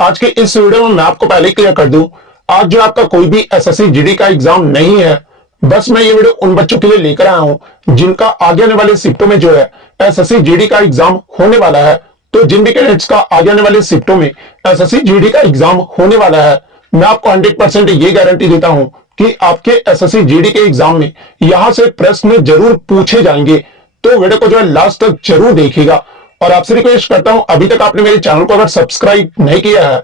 आज के इस वीडियो में मैं आपको पहले क्लियर कर दूं, आज जो आपका कोई भी एसएससी जीडी का एग्जाम नहीं है, बस मैं ये वीडियो उन बच्चों के लिए लेकर आया हूं जिनका आगे आने वाले शिफ्टों में जो है एसएससी जीडी का एग्जाम होने वाला है। तो जिन भी कैडेट्स का आगे आने वाले शिफ्टों में एसएससी जीडी का एग्जाम होने वाला है, मैं आपको 100% ये गारंटी देता हूं कि आपके एसएससी जीडी के एग्जाम में यहां से प्रश्न जरूर पूछे जाएंगे। तो वीडियो को जो है लास्ट तक जरूर देखिएगा। और आपसे रिक्वेस्ट करता हूं, अभी तक आपने मेरे चैनल को अगर सब्सक्राइब नहीं किया है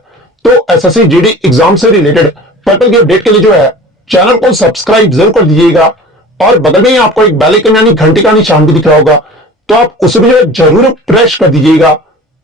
तो एसएससी जीडी एग्जाम से रिलेटेड पर्पल की अपडेट के लिए जो है चैनल को सब्सक्राइब जरूर कर दीजिएगा। और बगल में ही आपको एक बेल आइकन यानी घंटी का निशान भी दिख रहा होगा, तो आप उसे भी जो है जरूर प्रेस कर दीजिएगा।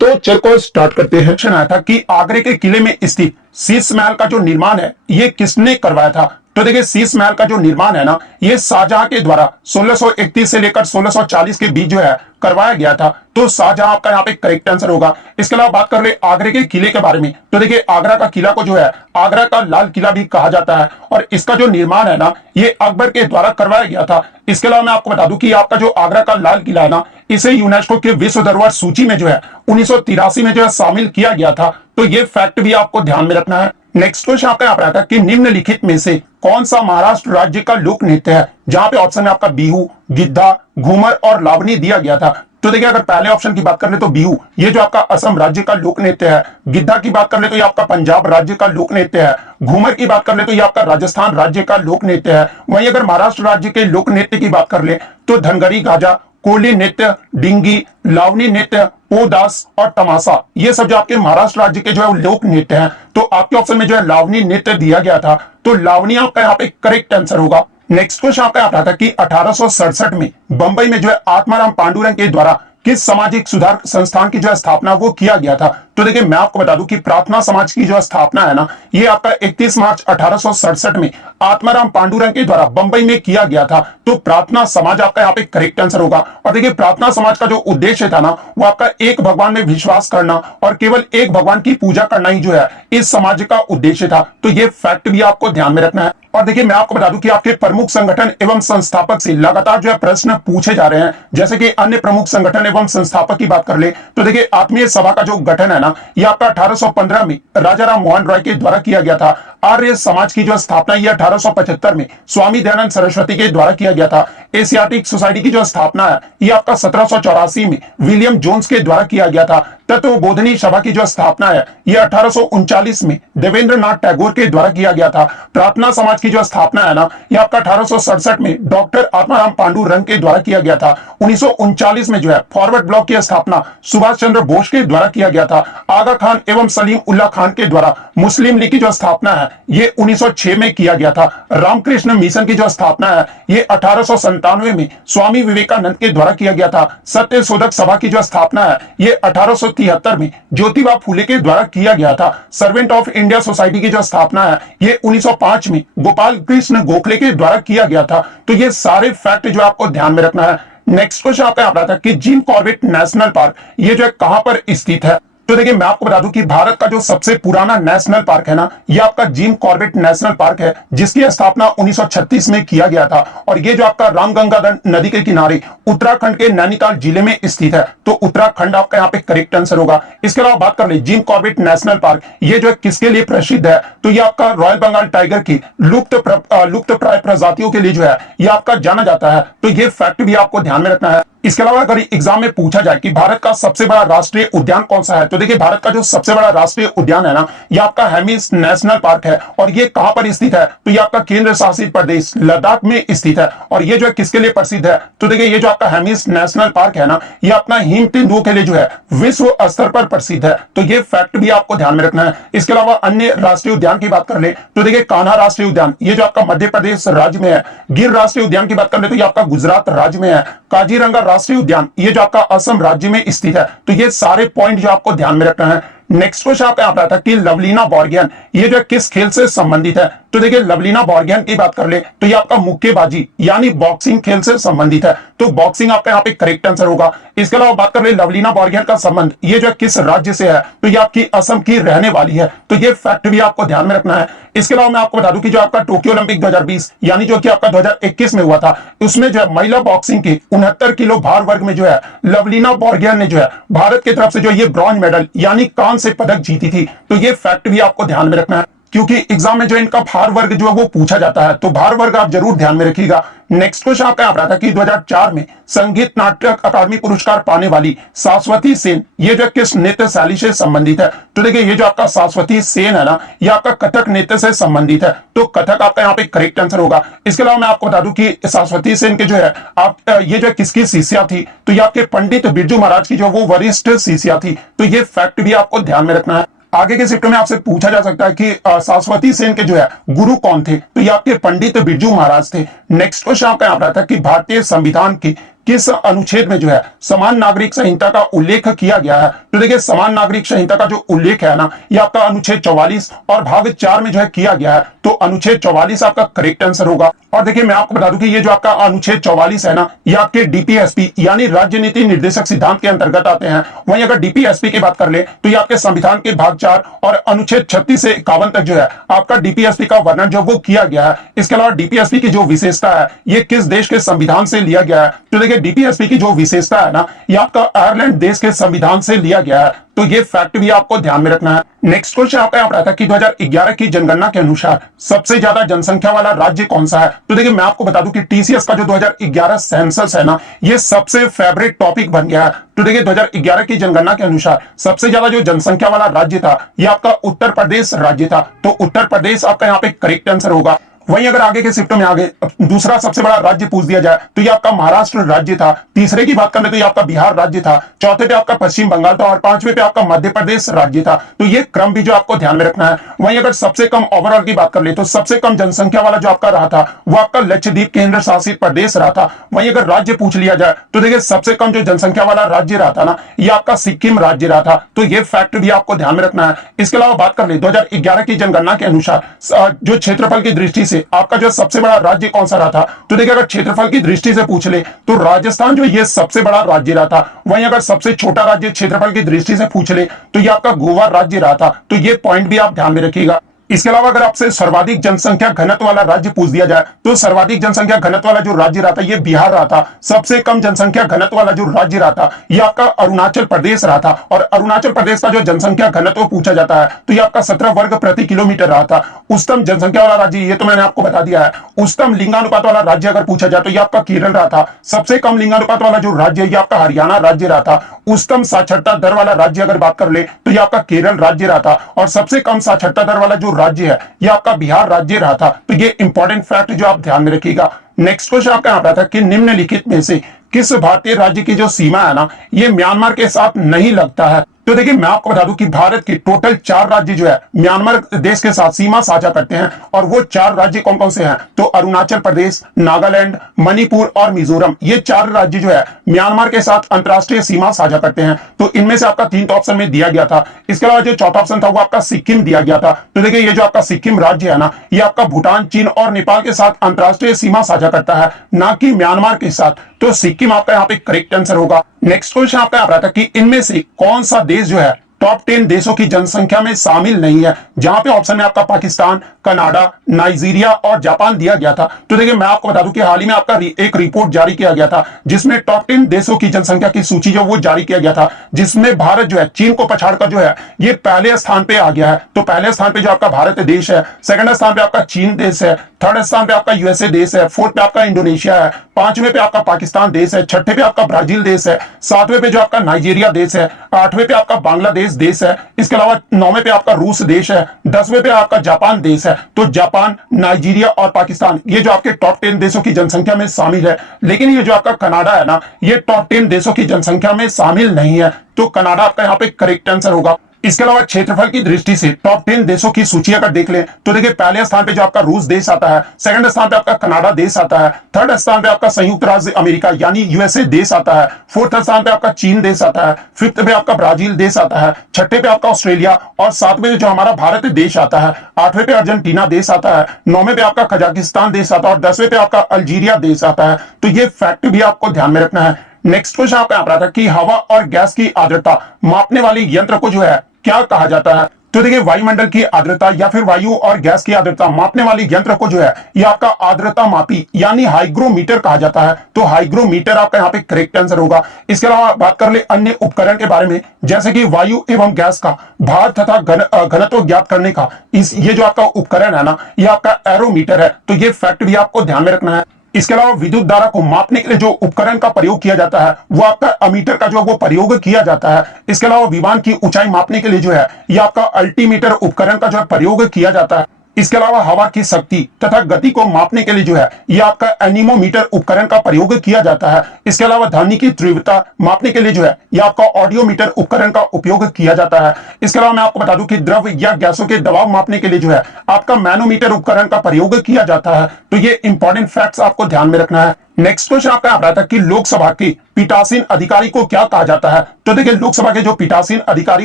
तो चल को स्टार्ट करते हैं। क्वेश्चन आया था कि आगरे के किले में स्थित शीश महल का जो निर्माण है ये किसने करवाया था। तो देखिए, शीश महल का जो निर्माण है ना, ये शाहजहां के द्वारा 1631 से लेकर 1640 के बीच जो है करवाया गया था। तो शाहजहां आपका यहाँ पे करेक्ट आंसर होगा। इसके अलावा बात कर ले आगरे के किले के बारे में, तो देखिए आगरा का किला को जो है आगरा का लाल किला भी कहा जाता है और इसका जो निर्माण है ना ये अकबर के द्वारा करवाया गया था। इसके अलावा मैं आपको बता दूं कि आपका जो आगरा का लाल किला है ना, इसे यूनेस्को के विश्व धरोहर सूची में जो है 1983 में जो है शामिल किया गया था। तो ये फैक्ट भी आपको ध्यान में रखना है। नेक्स्ट क्वेश्चन आपका यहाँ पर आता है कि निम्नलिखित में से कौन सा महाराष्ट्र राज्य का लोक नृत्य है, जहां पे ऑप्शन में आपका बिहू, गिद्धा, घूमर और लावनी दिया गया था। तो देखिए, अगर पहले ऑप्शन की बात कर ले तो बिहू, ये जो आपका असम राज्य का लोक नृत्य है। गिद्धा की बात कर ले तो ये आपका पंजाब राज्य का लोक नृत्य है। घूमर की बात कर ले तो ये आपका राजस्थान राज्य का लोक नृत्य है। वहीं अगर महाराष्ट्र राज्य के लोक नृत्य की बात कर ले तो धनगरी गाजा, कोली नृत्य, डिंगी, लावनी नृत्य, पोदास और तमाशा, ये सब जो आपके महाराष्ट्र राज्य के जो है लोक नृत्य हैं। तो आपके ऑप्शन में जो है लावनी नृत्य दिया गया था, तो लावनी आपका यहाँ पे करेक्ट आंसर होगा। नेक्स्ट क्वेश्चन आपका आता था कि 1867 में बंबई में जो है आत्माराम पांडुरंग के द्वारा किस सामाजिक सुधार संस्थान की जो स्थापना वो किया गया था। तो देखिए, मैं आपको बता दूं कि प्रार्थना समाज की जो स्थापना है ना, ये आपका 31 मार्च 1867 में आत्माराम पांडुरंग के द्वारा बंबई में किया गया था। तो प्रार्थना समाज आपका यहाँ पे करेक्ट आंसर होगा। और देखिए, प्रार्थना समाज का जो उद्देश्य था ना, वो आपका एक भगवान में विश्वास करना और केवल एक भगवान की पूजा करना ही जो है इस समाज का उद्देश्य था। तो ये फैक्ट भी आपको ध्यान में रखना है। और देखिए, मैं आपको बता दूं कि आपके प्रमुख संगठन एवं संस्थापक से लगातार जो है प्रश्न पूछे जा रहे हैं। जैसे कि अन्य प्रमुख संगठन एवं संस्थापक की बात कर ले तो देखिए, आत्मीय सभा का जो गठन है ना, ये आपका 1815 में राजा राम मोहन रॉय के द्वारा किया गया था। आर्य समाज की जो स्थापना ये 1875 में स्वामी दयानंद सरस्वती के द्वारा किया गया था। एशियाटिक सोसाइटी की जो स्थापना है ये आपका 1784 में विलियम जोन्स के द्वारा किया गया था। तत्वबोधनी सभा की जो स्थापना है ये 1839 में देवेंद्र नाथ टैगोर के द्वारा किया गया था। प्रार्थना समाज की जो स्थापना है ना, ये आपका 1867 में डॉक्टर आत्माराम पांडुरंग के द्वारा किया गया था। 1939 में जो है फॉरवर्ड ब्लॉक की स्थापना सुभाष चंद्र बोस के द्वारा किया गया था। आगा खान एवं सलीम उल्लाह खान के द्वारा मुस्लिम लीग की जो स्थापना है ये 1906 में किया गया था। रामकृष्ण मिशन की जो स्थापना है ये 1897 में स्वामी विवेकानंद के द्वारा किया गया था। सत्य शोधक सभा की जो स्थापना है ये 1873 में ज्योतिबा फूले के द्वारा किया गया था। सर्वेंट ऑफ इंडिया सोसाइटी की जो स्थापना है ये 1905 में गोपाल कृष्ण गोखले के द्वारा किया गया था। तो ये सारे फैक्ट जो आपको ध्यान में रखना है। नेक्स्ट क्वेश्चन आपका आता था कि जिम कॉर्बेट नेशनल पार्क ये जो है कहां पर स्थित है। तो देखिए, मैं आपको बता दूं कि भारत का जो सबसे पुराना नेशनल पार्क है ना, ये आपका जिम कॉर्बेट नेशनल पार्क है, जिसकी स्थापना 1936 में किया गया था। और ये जो आपका रामगंगा नदी के किनारे उत्तराखंड के नैनीताल जिले में स्थित है। तो उत्तराखंड आपका यहाँ पे करेक्ट आंसर होगा। इसके अलावा बात कर ले जिम कॉर्बेट नेशनल पार्क ये जो है किसके लिए प्रसिद्ध है, तो ये आपका रॉयल बंगाल टाइगर की लुप्त प्राय प्रजातियों के लिए जो है ये आपका जाना जाता है। तो ये फैक्ट भी आपको ध्यान में रखना है। इसके अलावा अगर एग्जाम में पूछा जाए कि भारत का सबसे बड़ा राष्ट्रीय उद्यान कौन सा है, तो देखिए भारत का जो सबसे बड़ा राष्ट्रीय उद्यान है ना, ये आपका हेमिस नेशनल पार्क है। और ये कहां पर स्थित है, तो ये आपका केंद्र शासित प्रदेश लद्दाख में स्थित है। और ये जो है किसके लिए प्रसिद्ध है, तो देखिए ये जो आपका हेमिस नेशनल पार्क है ना, ये अपना हिम तेंदुओं के लिए जो है विश्व स्तर पर प्रसिद्ध है। तो ये फैक्ट भी आपको ध्यान में रखना है। इसके अलावा अन्य राष्ट्रीय उद्यान की बात कर ले तो देखिए कान्हा राष्ट्रीय उद्यान ये जो आपका मध्य प्रदेश राज्य में है। गिर राष्ट्रीय उद्यान की बात कर ले तो ये आपका गुजरात राज्य में है। काजीरंगा राष्ट्रीय उद्यान ये जो आपका असम राज्य में स्थित है। तो ये सारे पॉइंट जो आपको ध्यान में रखना है। नेक्स्ट क्वेश्चन आपका आता था कि लवलीना बोर्गियन ये जो किस खेल से संबंधित है। तो देखिए लवलीना बोर्गियन की बात कर ले तो ये आपका मुक्केबाजी यानी बॉक्सिंग खेल से संबंधित है। तो बॉक्सिंग आपका यहाँ पे करेक्ट आंसर होगा। इसके अलावा बात कर ले लवलीना बोर्गियन का संबंध ये जो किस राज्य से है, तो ये आपकी असम की रहने वाली है। तो ये फैक्ट भी आपको ध्यान में रखना है। इसके अलावा मैं आपको बता दूं कि जो आपका टोक्यो ओलंपिक 2020 यानी जो कि आपका 2021 में हुआ था, उसमें जो है महिला बॉक्सिंग के 69 किलो भार वर्ग में जो है लवलीना बोर्गियन ने जो है भारत की तरफ से जो ये ब्रॉन्ज मेडल यानी कांस्य से पदक जीती थी। तो ये फैक्ट भी आपको ध्यान में रखना है, क्योंकि एग्जाम में जो इनका भार वर्ग जो है वो पूछा जाता है, तो भार वर्ग आप जरूर ध्यान में रखिएगा। नेक्स्ट क्वेश्चन आपका यहाँ पर आता है कि 2004 में संगीत नाटक अकादमी पुरस्कार पाने वाली शाश्वती सेन ये जो किस नृत्य शैली से संबंधित है? तो देखिए ये जो आपका शाश्वती सेन है ना, ये आपका कथक नृत्य से संबंधित है, तो कथक आपका यहाँ पे करेक्ट आंसर होगा। इसके अलावा मैं आपको बता दूं कि शाश्वती सेन के जो है आप ये जो किसकी शिष्या थी, तो ये आपके पंडित बिरजू महाराज की जो वो वरिष्ठ शिष्या थी, तो ये फैक्ट भी आपको ध्यान में रखना है। आगे के शिफ्ट में आपसे पूछा जा सकता है कि शाश्वती सेन के जो है गुरु कौन थे, तो ये आपके पंडित बिरजू महाराज थे। नेक्स्ट क्वेश्चन आपका यहाँ पर आता है कि भारतीय संविधान की किस अनुच्छेद में जो है समान नागरिक संहिता का उल्लेख किया गया है? तो देखिए समान नागरिक संहिता का जो उल्लेख है ना, ये आपका अनुच्छेद 44 और भाग 4 में जो है किया गया है, तो अनुच्छेद 44 आपका करेक्ट आंसर होगा। और देखिए मैं आपको बता दूं कि ये जो आपका अनुच्छेद 44 है ना, ये आपके डीपीएसपी यानी राज्य नीति निर्देशक सिद्धांत के अंतर्गत आते हैं। वहीं अगर डीपीएसपी की बात कर ले तो ये आपके संविधान के भाग 4 और अनुच्छेद 36 से 51 तक जो है आपका डीपीएसपी का वर्णन जो वो किया गया है। इसके अलावा डीपीएसपी की जो विशेषता है ये किस देश के संविधान से लिया गया है? तो देखिए डीपीएसपी की जो विशेषता है ना, ये आपका आयरलैंड देश के संविधान से लिया गया है, तो ये फैक्ट भी आपको ध्यान में रखना है। नेक्स्ट क्वेश्चन आपका यहाँ पर आता है कि 2011 की जनगणना के अनुसार सबसे ज्यादा जनसंख्या वाला राज्य कौन सा है? तो देखिए मैं आपको बता दूं कि टीसीएस का जो 2011 सेंसस है ना, ये सबसे फेवरेट टॉपिक बन गया है। तो देखिए 2011 की जनगणना के अनुसार सबसे ज्यादा जो जनसंख्या वाला राज्य था ये आपका उत्तर प्रदेश राज्य था, तो उत्तर प्रदेश आपका यहाँ पे करेक्ट आंसर होगा। वहीं अगर आगे के शिफ्टों में आगे दूसरा सबसे बड़ा राज्य पूछ दिया जाए तो ये आपका महाराष्ट्र राज्य था। तीसरे की बात करें तो ये आपका बिहार राज्य था। चौथे पे आपका पश्चिम बंगाल था और पांचवें पे आपका मध्य प्रदेश राज्य था। तो ये क्रम भी जो आपको ध्यान में रखना है। वहीं अगर सबसे कम ओवरऑल की बात कर ले तो सबसे कम जनसंख्या वाला जो आपका रहा था वो आपका लक्षद्वीप केंद्र शासित प्रदेश रहा था। वहीं अगर राज्य पूछ लिया जाए तो देखिए सबसे कम जो जनसंख्या वाला राज्य रहा था ना, ये आपका सिक्किम राज्य रहा था। तो ये फैक्ट भी आपको ध्यान में रखना है। इसके अलावा बात कर ले 2011 की जनगणना के अनुसार जो क्षेत्रफल की दृष्टि से आपका जो सबसे बड़ा राज्य कौन सा रहा था, तो देखिए अगर क्षेत्रफल की दृष्टि से पूछ ले तो राजस्थान जो ये सबसे बड़ा राज्य रहा था। वहीं अगर सबसे छोटा राज्य क्षेत्रफल की दृष्टि से पूछ ले तो ये आपका गोवा राज्य रहा था। तो ये पॉइंट भी आप ध्यान में रखिएगा। इसके अलावा अगर आपसे सर्वाधिक जनसंख्या घनत्व वाला राज्य पूछ दिया जाए तो सर्वाधिक जनसंख्या घनत्व वाला जो राज्य रहा था ये बिहार रहा था। सबसे कम जनसंख्या घनत्व वाला जो राज्य रहा था ये आपका अरुणाचल प्रदेश रहा था। और अरुणाचल प्रदेश का जो जनसंख्या घनत्व पूछा जाता है तो ये आपका 17 वर्ग प्रति किलोमीटर रहा था। उच्चतम जनसंख्या वाला राज्य ये तो मैंने आपको बता दिया है। उच्चतम लिंगानुपात वाला राज्य अगर पूछा जाए तो ये आपका केरल रहा था। सबसे कम लिंगानुपात वाला जो राज्य है ये आपका हरियाणा राज्य रहा था। उच्चतम साक्षरता दर वाला राज्य अगर बात कर ले तो ये आपका केरल राज्य रहा था। और सबसे कम साक्षरता दर वाला जो राज्य है ये आपका बिहार राज्य रहा था। तो ये इंपॉर्टेंट फैक्ट जो आप ध्यान में रखिएगा। नेक्स्ट क्वेश्चन आपका यहाँ पर था कि निम्नलिखित में से किस भारतीय राज्य की जो सीमा है ना ये म्यांमार के साथ नहीं लगता है? तो देखिए मैं आपको बता दूं कि भारत के टोटल 4 राज्य जो है म्यांमार देश के साथ सीमा साझा करते हैं। और वो 4 राज्य कौन कौन से हैं? तो अरुणाचल प्रदेश, नागालैंड, मणिपुर और मिजोरम, ये 4 राज्य जो है म्यांमार के साथ अंतरराष्ट्रीय सीमा साझा करते हैं। तो इनमें से आपका 3 ऑप्शन में दिया गया था। इसके अलावा जो चौथा ऑप्शन था वो आपका सिक्किम दिया गया था। तो देखिए ये जो आपका सिक्किम राज्य है ना, ये आपका भूटान, चीन और नेपाल के साथ अंतरराष्ट्रीय सीमा साझा करता है, ना कि म्यांमार के साथ। तो सिक्किम आपका यहाँ पे करेक्ट आंसर होगा। नेक्स्ट क्वेश्चन आपका यहाँ पर आता है कि इनमें से कौन सा देश जो है टॉप 10 देशों की जनसंख्या में शामिल नहीं है? जहां पे ऑप्शन में आपका पाकिस्तान, कनाडा, नाइजीरिया और जापान दिया गया था। तो देखिए मैं आपको बता दूं कि हाल ही में आपका एक रिपोर्ट जारी किया गया था जिसमें टॉप 10 देशों की जनसंख्या की सूची जो वो जारी किया गया था, जिसमें भारत जो है चीन को पछाड़कर जो है ये पहले स्थान पे आ गया है। तो पहले स्थान पे जो आपका भारत देश है, सेकंड स्थान पे आपका चीन देश है, थर्ड स्थान पे आपका यूएसए देश है, फोर्थ पे आपका इंडोनेशिया है, पांचवें पे आपका पाकिस्तान देश है, छठे पे आपका ब्राजील देश है, सातवें पे जो आपका नाइजीरिया देश है, आठवें पे आपका बांग्लादेश देश है, इसके अलावा 9वें पे आपका रूस देश है, 10वें पे आपका जापान देश है। तो जापान, नाइजीरिया और पाकिस्तान ये जो आपके टॉप 10 देशों की जनसंख्या में शामिल है। लेकिन ये जो आपका कनाडा है ना, ये टॉप 10 देशों की जनसंख्या में शामिल नहीं है। तो कनाडा आपका यहाँ पे करेक्ट आंसर होगा। इसके अलावा क्षेत्रफल की दृष्टि से टॉप 10 देशों की सूची अगर देख लें तो देखिए पहले स्थान पे जो आपका रूस देश आता है, सेकंड स्थान पे आपका कनाडा देश आता है, थर्ड स्थान पे आपका संयुक्त राज्य अमेरिका यानी यूएसए देश आता है, फोर्थ स्थान पे आपका चीन देश आता है, फिफ्थ पे आपका ब्राजील देश आता है, छठे पे आपका ऑस्ट्रेलिया और सातवें जो हमारा भारत देश आता है, आठवें पे अर्जेंटीना देश आता है, 9वें पे आपका कजाकिस्तान देश आता है और 10वें पे आपका अल्जीरिया देश आता है। तो ये फैक्ट भी आपको ध्यान में रखना है। नेक्स्ट क्वेश्चन आपका यहाँ पर आता है कि हवा और गैस की आर्द्रता मापने वाली यंत्र को जो है क्या कहा जाता है? तो देखिए वायुमंडल की आर्द्रता या फिर वायु और गैस की आर्द्रता मापने वाले यंत्र को जो है ये आपका आर्द्रता मापी यानी हाइग्रोमीटर कहा जाता है। तो हाइग्रोमीटर आपका यहाँ पे करेक्ट आंसर होगा। इसके अलावा बात कर ले अन्य उपकरण के बारे में, जैसे कि वायु एवं गैस का भार तथा घनत्व ज्ञात करने का ये जो आपका उपकरण है ना, ये आपका एरोमीटर है। तो ये फैक्ट भी आपको ध्यान में रखना है। इसके अलावा विद्युत धारा को मापने के लिए जो उपकरण का प्रयोग किया जाता है वो आपका अमीटर का जो वो प्रयोग किया जाता है। इसके अलावा विमान की ऊंचाई मापने के लिए जो है ये आपका अल्टीमीटर उपकरण का जो है प्रयोग किया जाता है। इसके अलावा हवा की शक्ति तथा गति को मापने के लिए जो है ये आपका एनीमोमीटर उपकरण का प्रयोग किया जाता है। इसके अलावा ध्वनि की तीव्रता मापने के लिए जो है ये आपका ऑडियोमीटर उपकरण का उपयोग किया जाता है। इसके अलावा मैं आपको बता दूं कि द्रव या गैसों के दबाव मापने के लिए जो है आपका मैनोमीटर उपकरण का प्रयोग किया जाता है। तो ये इंपॉर्टेंट फैक्ट्स आपको ध्यान में रखना है। नेक्स्ट क्वेश्चन आपका आ रहा था कि लोकसभा के पीठासीन अधिकारी को क्या कहा जाता है। तो देखिए लोकसभा के जो पीठासीन अधिकारी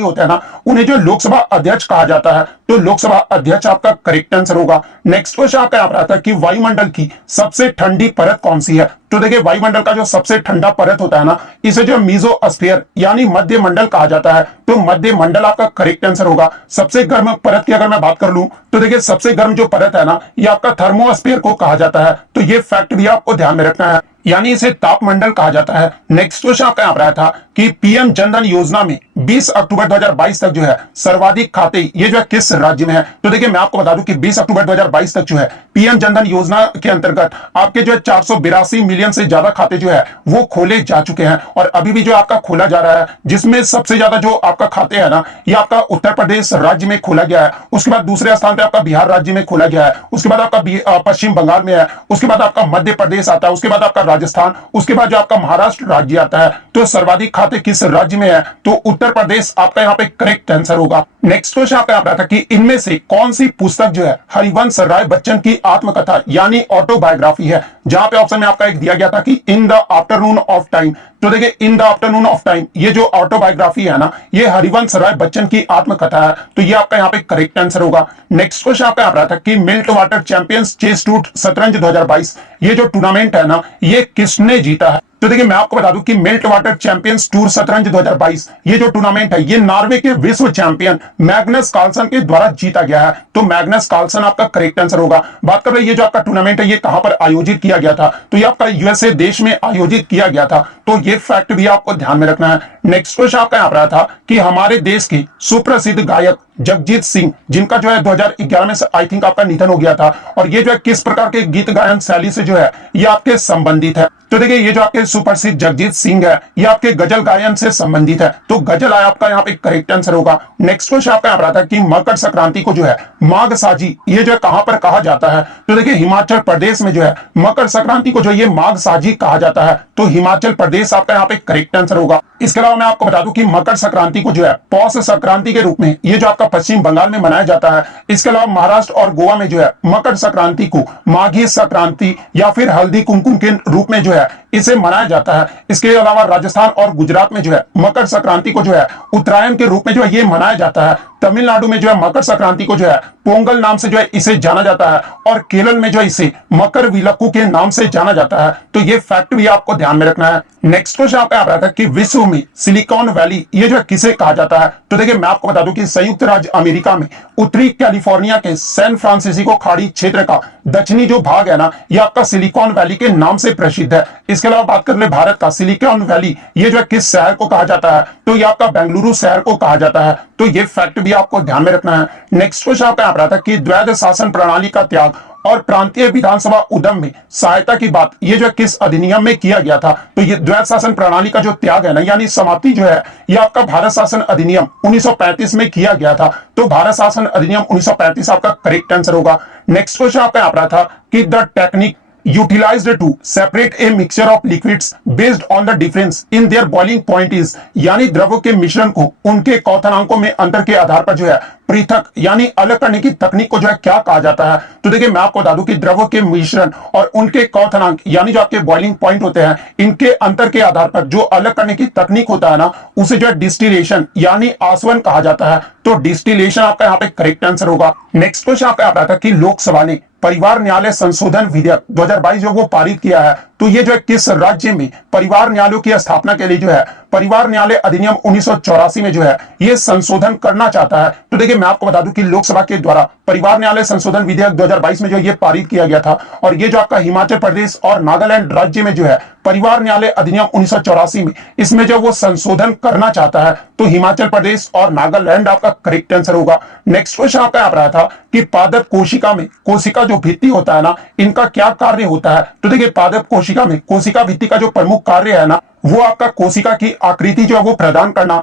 होते हैं ना, उन्हें जो लोकसभा अध्यक्ष कहा जाता है। तो लोकसभा अध्यक्ष आपका करेक्ट आंसर होगा। नेक्स्ट क्वेश्चन आपका आ रहा था कि वायुमंडल की सबसे ठंडी परत कौन सी है। तो देखिए वायुमंडल का जो सबसे ठंडा परत होता है ना, इसे जो मेसोस्फीयर यानी मध्य मंडल कहा जाता है। तो मध्य मंडल आपका करेक्ट आंसर होगा। सबसे गर्म परत की अगर मैं बात कर लूं तो देखिए सबसे गर्म जो परत है ना, ये आपका थर्मोस्फीयर को कहा जाता है। तो ये फैक्ट भी आपको ध्यान में रखना है, यानी इसे तापमंडल कहा जाता है। नेक्स्ट क्वेश्चन आपका यहाँ पर आया था कि पीएम जनधन योजना में 20 अक्टूबर 2022 तक जो है सर्वाधिक खाते ये जो है किस राज्य में है। तो देखिए मैं आपको बता दूं कि 20 अक्टूबर 2022 तक जो है पीएम जनधन योजना के अंतर्गत आपके जो है 482 मिलियन से ज्यादा खाते जो है वो खोले जा चुके हैं और अभी भी जो आपका खोला जा रहा है, जिसमें सबसे ज्यादा जो आपका खाते है ना, ये आपका उत्तर प्रदेश राज्य में खोला गया है। उसके बाद दूसरे स्थान पर आपका बिहार राज्य में खोला गया है। उसके बाद आपका पश्चिम बंगाल में है। उसके बाद आपका मध्य प्रदेश आता है। उसके बाद आपका राजस्थान, उसके बाद जो आपका महाराष्ट्र राज्य आता है। तो सर्वाधिक खाते किस राज्य में है। तो उत्तर प्रदेश आपका यहाँ पे करेक्ट आंसर होगा। नेक्स्ट क्वेश्चन आपका यहाँ था कि इनमें से कौन सी पुस्तक जो है हरिवंश राय बच्चन की आत्मकथा यानी ऑटोबायोग्राफी है। जहां पे ऑप्शन में आपका एक दिया गया था कि in the afternoon of time. तो देखिए in the afternoon of time ये जो ऑटोबायोग्राफी है ना, ये हरिवंश राय बच्चन की आत्मकथा है। तो ये आपका यहाँ पे करेक्ट आंसर होगा। नेक्स्ट क्वेश्चन आपका यहाँ था कि मिल्ट वाटर चैंपियंस चेस टूर शतरंज 2022 ये जो टूर्नामेंट है ना, ये किसने जीता है। तो देखिए मैं आपको बता दूं कि मेल्ट वाटर चैंपियंस टूर शतरंज 2022 ये जो टूर्नामेंट है, ये नॉर्वे के विश्व चैंपियन मैग्नस कार्लसन के द्वारा जीता गया है। तो मैग्नस कार्लसन आपका करेक्ट आंसर होगा। बात कर रहे ये जो आपका टूर्नामेंट है ये कहां पर आयोजित किया गया था। तो ये आपका यूएसए देश में आयोजित किया गया था। तो ये फैक्ट भी आपको ध्यान में रखना है। नेक्स्ट क्वेश्चन आपका यहाँ पर था कि हमारे देश के सुप्रसिद्ध गायक जगजीत सिंह, जिनका जो है 2011 में आई थिंक आपका निधन हो गया था, और ये जो है किस प्रकार के गीत गायन शैली से जो है ये आपके संबंधित है। तो देखिए ये जो आपके सुप्रसिद्ध जगजीत सिंह है ये आपके गजल गायन से संबंधित है। तो गजल आया आपका यहाँ पे करेक्ट आंसर होगा। नेक्स्ट क्वेश्चन आपका यहाँ था कि मकर संक्रांति को जो है माघ साजी ये जो है कहां पर कहा जाता है। तो देखिए हिमाचल प्रदेश में जो है मकर संक्रांति को जो ये माघ साजी कहा जाता है। तो हिमाचल प्रदेश आपका यहाँ पे करेक्ट आंसर होगा। इसके अलावा मैं आपको बता दूं कि मकर संक्रांति को जो है पौष संक्रांति के रूप में ये जो आपका पश्चिम बंगाल में मनाया जाता है। इसके अलावा महाराष्ट्र और गोवा में जो है मकर संक्रांति को माघी संक्रांति या फिर हल्दी कुमकुम के रूप में जो है इसे मनाया जाता है। इसके अलावा राजस्थान और गुजरात में जो है मकर संक्रांति को जो है उत्तरायण के रूप में जो है ये मनाया जाता है। तमिलनाडु में जो है मकर संक्रांति को जो है पोंगल नाम से जो है इसे जाना जाता है, और केरल में जो है इसे मकर विलक्कू के नाम से जाना जाता है। तो ये फैक्ट भी आपको ध्यान में रखना है। नेक्स्ट क्वेश्चन आपका आ रहा था कि विश्व में सिलिकॉन वैली ये जो है किसे कहा जाता है। तो देखिए मैं आपको बता दूं कि संयुक्त राज्य अमेरिका में उत्तरी कैलिफोर्निया के सैन फ्रांसिस्को खाड़ी क्षेत्र का दक्षिणी जो भाग है ना, ये आपका सिलिकॉन वैली के नाम से प्रसिद्ध है। इसके अलावा बात कर ले भारत का सिलिकॉन वैली ये जो है किस शहर को कहा जाता है। तो ये आपका बेंगलुरु शहर को कहा जाता है। तो ये फैक्ट भी आपको ध्यान में रखना है। नेक्स्ट क्वेश्चन आपका आ रहा था कि द्वैध शासन प्रणाली का त्याग और प्रांतीय विधानसभा उद्यम में सहायता की बात ये जो किस अधिनियम में किया गया था। तो ये द्वैध शासन प्रणाली का जो त्याग है ना, यानी समाप्ति जो है, ये आपका भारत शासन अधिनियम 1935 में किया गया था। तो भारत शासन अधिनियम 1935 आपका करेक्ट आंसर होगा। नेक्स्ट क्वेश्चन आपका आ रहा था कि the technique utilized to separate a mixture of liquids based on the difference in their boiling point is, यानी द्रवों के मिश्रण को उनके क्वथनांकों में अंतर के आधार पर जो है पृथक यानी अलग करने की तकनीक को जो है क्या कहा जाता है। तो देखिए मैं आपको बता दूं कि द्रवों के मिश्रण और उनके क्वथनांक यानी जो आपके बॉइलिंग पॉइंट होते हैं, इनके अंतर के आधार पर जो अलग करने की तकनीक होता है ना, उसे जो है डिस्टिलेशन यानी आसवन कहा जाता है। तो डिस्टिलेशन आपका यहाँ पे करेक्ट आंसर होगा। नेक्स्ट क्वेश्चन आपका आ रहा था कि लोकसभा ने परिवार न्यायालय संशोधन विधेयक 2022 जो वो पारित किया है, तो ये जो है किस राज्य में परिवार न्यायालयों की स्थापना के लिए जो है परिवार न्यायालय अधिनियम 1984 में जो है ये संशोधन करना चाहता है। तो देखिए मैं आपको बता दूं कि लोकसभा के द्वारा परिवार न्यायालय संशोधन विधेयक 2022 में जो ये पारित किया गया था, और ये जो आपका हिमाचल प्रदेश और नागालैंड राज्य में जो है परिवार न्यायालय अधिनियम 1984 में इसमें जो वो संशोधन करना चाहता है, तो हिमाचल प्रदेश और नागालैंड आपका करेक्ट आंसर होगा। नेक्स्ट क्वेश्चन आपका यहाँ पर आया था कि पादप कोशिका में कोशिका जो भित्ति होता है ना, इनका क्या कार्य होता है। तो देखिए पादप कोशिका में कोशिका भित्ति का जो प्रमुख कार्य है ना, वो आपका कोशिका की आकृति जो है वो प्रदान करना,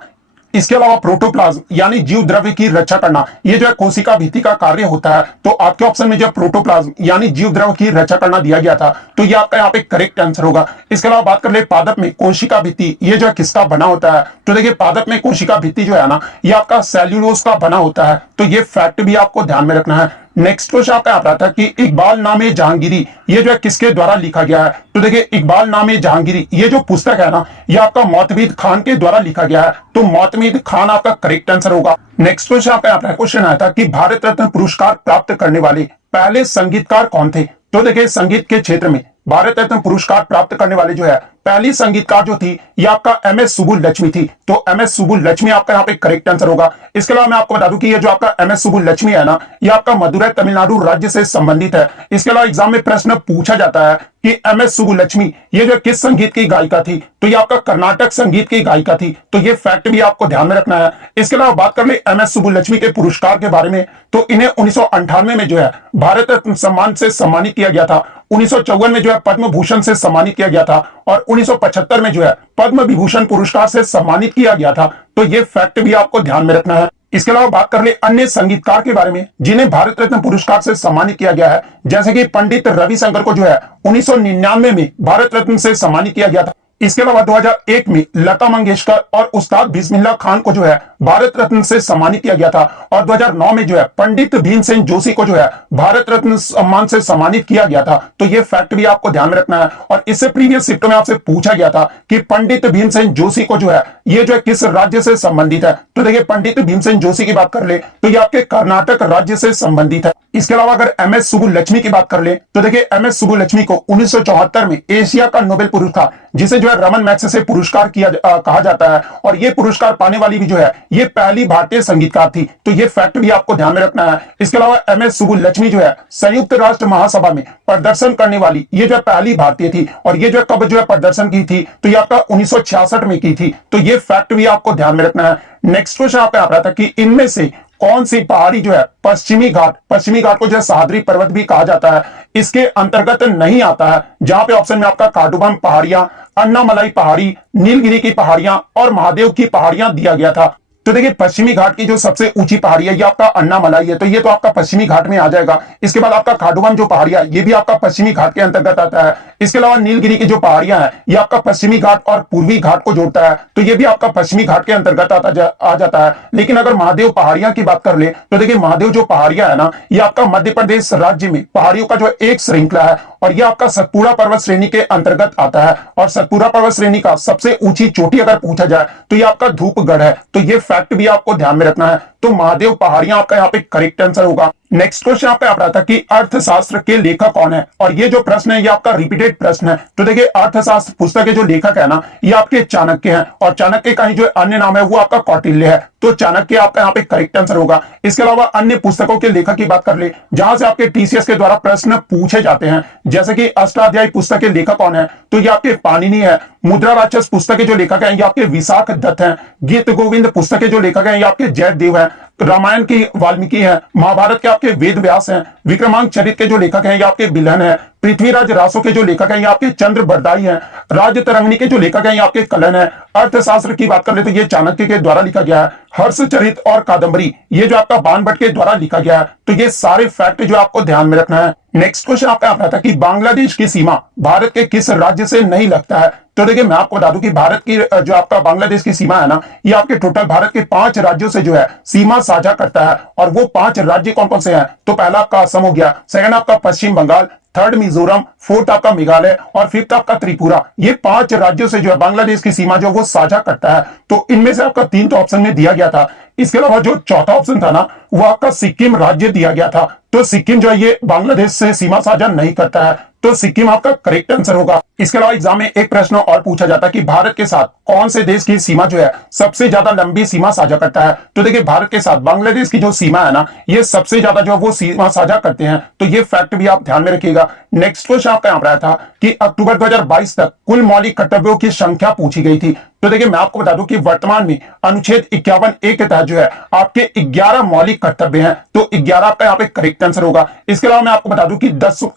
इसके अलावा प्रोटोप्लाज्म यानी जीव द्रव्य की रक्षा करना, ये जो है कोशिका भित्ति का कार्य होता है। तो आपके ऑप्शन में जो प्रोटोप्लाज्म यानी जीव द्रव्य की रक्षा करना दिया गया था, तो ये आपका यहाँ पे करेक्ट आंसर होगा। इसके अलावा बात कर ले पादप में कोशिका भित्ति, ये जो है किसका बना होता है। तो देखिए पादप में कोशिका भित्ति जो है ना, ये आपका सेल्यूलोज का बना होता है। तो ये फैक्ट भी आपको ध्यान में रखना है। नेक्स्ट क्वेश्चन आपका आता था कि इकबाल नामे जहांगीरी ये जो है किसके द्वारा लिखा गया है। तो देखिए इकबाल नामे जहांगीरी ये जो पुस्तक है ना, ये आपका मोतमीद खान के द्वारा लिखा गया है। तो मोतमीद खान आपका करेक्ट आंसर होगा। नेक्स्ट क्वेश्चन आपका क्वेश्चन आया था कि भारत रत्न पुरस्कार प्राप्त करने वाले पहले संगीतकार कौन थे। तो देखिए संगीत के क्षेत्र में भारत रत्न पुरस्कार प्राप्त करने वाले जो है पहली संगीतकार जो थी, ये आपका एमएस सुब्बुलक्ष्मी थी। तो एमएस सुब्बुलक्ष्मी आपका यहाँ पे करेक्ट आंसर होगा। इसके अलावा मैं आपको बता दूं कि ये जो आपका एमएस सुब्बुलक्ष्मी है ना, ये आपका मदुरै तमिलनाडु राज्य से संबंधित है। इसके अलावा एग्जाम में प्रश्न पूछा जाता है कि एमएस सुब्बुलक्ष्मी ये जो किस संगीत की गायिका थी, तो ये आपका कर्नाटक संगीत की गायिका थी। तो ये फैक्ट भी आपको ध्यान में रखना है। इसके अलावा बात कर ले एमएस सुब्बुलक्ष्मी के पुरस्कार के बारे में, तो इन्हें 1998 में जो है भारत रत्न सम्मान से सम्मानित किया गया था। 1954 में जो है पद्म भूषण से सम्मानित किया गया था, और 1975 में जो है पद्म विभूषण पुरस्कार से सम्मानित किया गया था। तो ये फैक्ट भी आपको ध्यान में रखना है। इसके अलावा बात कर ले अन्य संगीतकार के बारे में जिन्हें भारत रत्न पुरस्कार से सम्मानित किया गया है, जैसे कि पंडित रविशंकर को जो है 1999 में भारत रत्न से सम्मानित किया गया था। इसके अलावा 2001 में लता मंगेशकर और उस्ताद बिस्मिल्लाह खान को जो है भारत रत्न से सम्मानित किया गया था, और 2009 में जो है पंडित भीमसेन जोशी को जो है भारत रत्न सम्मान से सम्मानित किया गया था। तो ये फैक्ट भी आपको ध्यान में रखना है। और इससे प्रीवियस शिफ्ट में आपसे पूछा गया था कि पंडित भीमसेन जोशी को जो है ये जो है किस राज्य से संबंधित है। तो देखिए पंडित भीमसेन जोशी की बात कर ले तो ये आपके कर्नाटक राज्य से संबंधित है। इसके अलावा अगर एमएस सुब्बुलक्ष्मी की बात कर ले तो देखिए एमएस सुब्बुलक्ष्मी को 1974 में एशिया का नोबेल पुरस्कार, जिसे जो है रमन मैग्सेसे से पुरस्कार कहा जाता है, और ये पुरस्कार पाने वाली भी जो है ये पहली भारतीय संगीतकार थी। तो ये फैक्ट भी आपको ध्यान में रखना है। इसके अलावा एमएस सुब्बुलक्ष्मी जो है संयुक्त राष्ट्र महासभा में प्रदर्शन करने वाली ये जो है पहली भारतीय थी, और ये जो है कब जो है प्रदर्शन की थी, तो ये आपका 1966 में की थी। तो ये फैक्ट भी आपको ध्यान में रखना है। नेक्स्ट क्वेश्चन आपका आ रहा था कि इनमें से कौन सी पहाड़ी जो है पश्चिमी घाट को जो है सह्याद्री पर्वत भी कहा जाता है, इसके अंतर्गत नहीं आता है। जहां पे ऑप्शन में आपका काडुबम पहाड़ियां, अन्नामलाई पहाड़ी, नीलगिरी की पहाड़ियां और महादेव की पहाड़ियां दिया गया था। तो देखिए पश्चिमी घाट की जो सबसे ऊंची पहाड़ी है ये आपका अन्नामलाई है, तो ये तो आपका पश्चिमी घाट में आ जाएगा। इसके बाद आपका काडुबम जो पहाड़ियां ये भी आपका पश्चिमी घाट के अंतर्गत आता है। इसके अलावा नीलगिरी की जो पहाड़ियां हैं ये आपका पश्चिमी घाट और पूर्वी घाट को जोड़ता है, तो ये भी आपका पश्चिमी घाट के अंतर्गत आ जाता है। लेकिन अगर महादेव पहाड़ियां की बात कर ले तो देखिए महादेव जो पहाड़ियां है ना, ये आपका मध्य प्रदेश राज्य में पहाड़ियों का जो एक श्रृंखला है, और ये आपका सतपुड़ा पर्वत श्रेणी के अंतर्गत आता है। और सतपुड़ा पर्वत श्रेणी का सबसे ऊंची चोटी अगर पूछा जाए तो ये आपका धूपगढ़ है। तो ये फैक्ट भी आपको ध्यान में रखना है। तो महादेव पहाड़ियां आपका यहाँ पे करेक्ट आंसर होगा। नेक्स्ट क्वेश्चन आपका आ रहा था कि अर्थशास्त्र के लेखक कौन है, और ये जो प्रश्न है ये आपका रिपीटेड प्रश्न है। तो देखिए अर्थशास्त्र पुस्तक के जो लेखक है ना, ये आपके चाणक्य हैं, और चाणक्य का ही जो अन्य नाम है वो आपका कौटिल्य है। तो चाणक्य आपका यहाँ पे करेक्ट आंसर होगा। इसके अलावा अन्य पुस्तकों के लेखक की बात कर ले जहां से आपके टीसीएस के द्वारा प्रश्न पूछे जाते हैं, जैसे कि अष्टाध्यायी पुस्तक के लेखक कौन है, तो ये आपके पाणिनि है। मुद्रा राक्षस पुस्तक के जो लेखक हैं ये आपके विशाख दत्त हैं। गीत गोविंद पुस्तक के जो लेखक हैं ये आपके जयदेव हैं। रामायण की वाल्मीकि है। महाभारत के आपके वेद व्यास हैं। विक्रमांक चरित के जो लेखक हैं ये आपके बिल्हन है। पृथ्वीराज रासो के जो लेखक हैं ये आपके चंद्र बरदाई हैं। राज तरंगिणी के जो लेखक हैं ये आपके कलन है। अर्थशास्त्र की बात कर ले तो ये चाणक्य के द्वारा लिखा गया है। हर्षचरित और कादंबरी ये जो आपका बाणभट्ट के द्वारा लिखा गया है। तो ये सारे फैक्ट जो आपको ध्यान में रखना है। नेक्स्ट क्वेश्चन आपका आता था कि बांग्लादेश की सीमा भारत के किस राज्य से नहीं लगता है। तो देखिए मैं आपको बता दूं कि भारत की जो आपका बांग्लादेश की सीमा है ना, ये आपके टोटल भारत के 5 राज्यों से जो है सीमा साझा करता है। और वो 5 राज्य कौन कौन से हैं, तो पहला आपका असम हो गया, सेकंड आपका पश्चिम बंगाल, थर्ड मिजोरम, फोर्थ आपका मेघालय और फिफ्थ आपका त्रिपुरा। ये 5 राज्यों से जो है बांग्लादेश की सीमा जो वो साझा करता है। तो इनमें से आपका 3 तो ऑप्शन में दिया गया था। इसके अलावा जो चौथा ऑप्शन था ना, वो आपका सिक्किम राज्य दिया गया था। तो सिक्किम जो है ये बांग्लादेश से सीमा साझा नहीं करता है। तो सिक्किम आपका करेक्ट आंसर होगा। इसके अलावा एग्जाम में एक प्रश्न और पूछा जाता है कि भारत के साथ कौन से देश की सीमा जो है सबसे ज्यादा लंबी सीमा साझा करता है। तो देखिए भारत के साथ बांग्लादेश की जो सीमा है ना, ये सबसे ज्यादा जो है वो सीमा साझा करते हैं, तो ये फैक्ट भी आप ध्यान में रखिएगा। नेक्स्ट क्वेश्चन आपका यहाँ पर आया था कि अक्टूबर 2022 तक कुल मौलिक कर्तव्यों की संख्या पूछी गई थी। तो देखिए मैं आपको बता दूं कि वर्तमान में अनुच्छेद 51A के तहत जो है आपके 11 मौलिक कर्तव्य हैं, तो 11 आपका यहाँ पे करेक्ट आंसर होगा। इसके अलावा मैं आपको बता दूं कि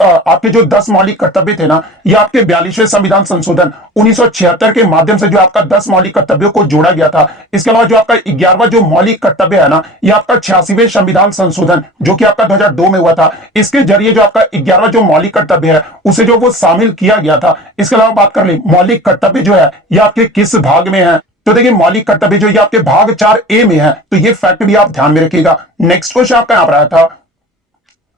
आपके जो 10 मौलिक कर्तव्य थे ना, ये आपके 42वें संविधान संशोधन 1976 के माध्यम से जो आपका 10 मौलिक कर्तव्यों को जोड़ा गया था। इसके अलावा जो आपका 11वां जो मौलिक कर्तव्य है ना, ये आपका 86वें संविधान संशोधन जो कि आपका 2002 में हुआ था, इसके जरिए जो आपका 11वां जो मौलिक कर्तव्य है उसे जो वो शामिल किया गया था। इसके अलावा बात कर ले मौलिक कर्तव्य जो है ये आपके किस भाग में है, तो देखिए मौलिक कर्तव्य जो ये आपके भाग 4A में है, तो ये फैक्ट भी आप ध्यान में रखिएगा। नेक्स्ट क्वेश्चन आपका यहां पर आया था,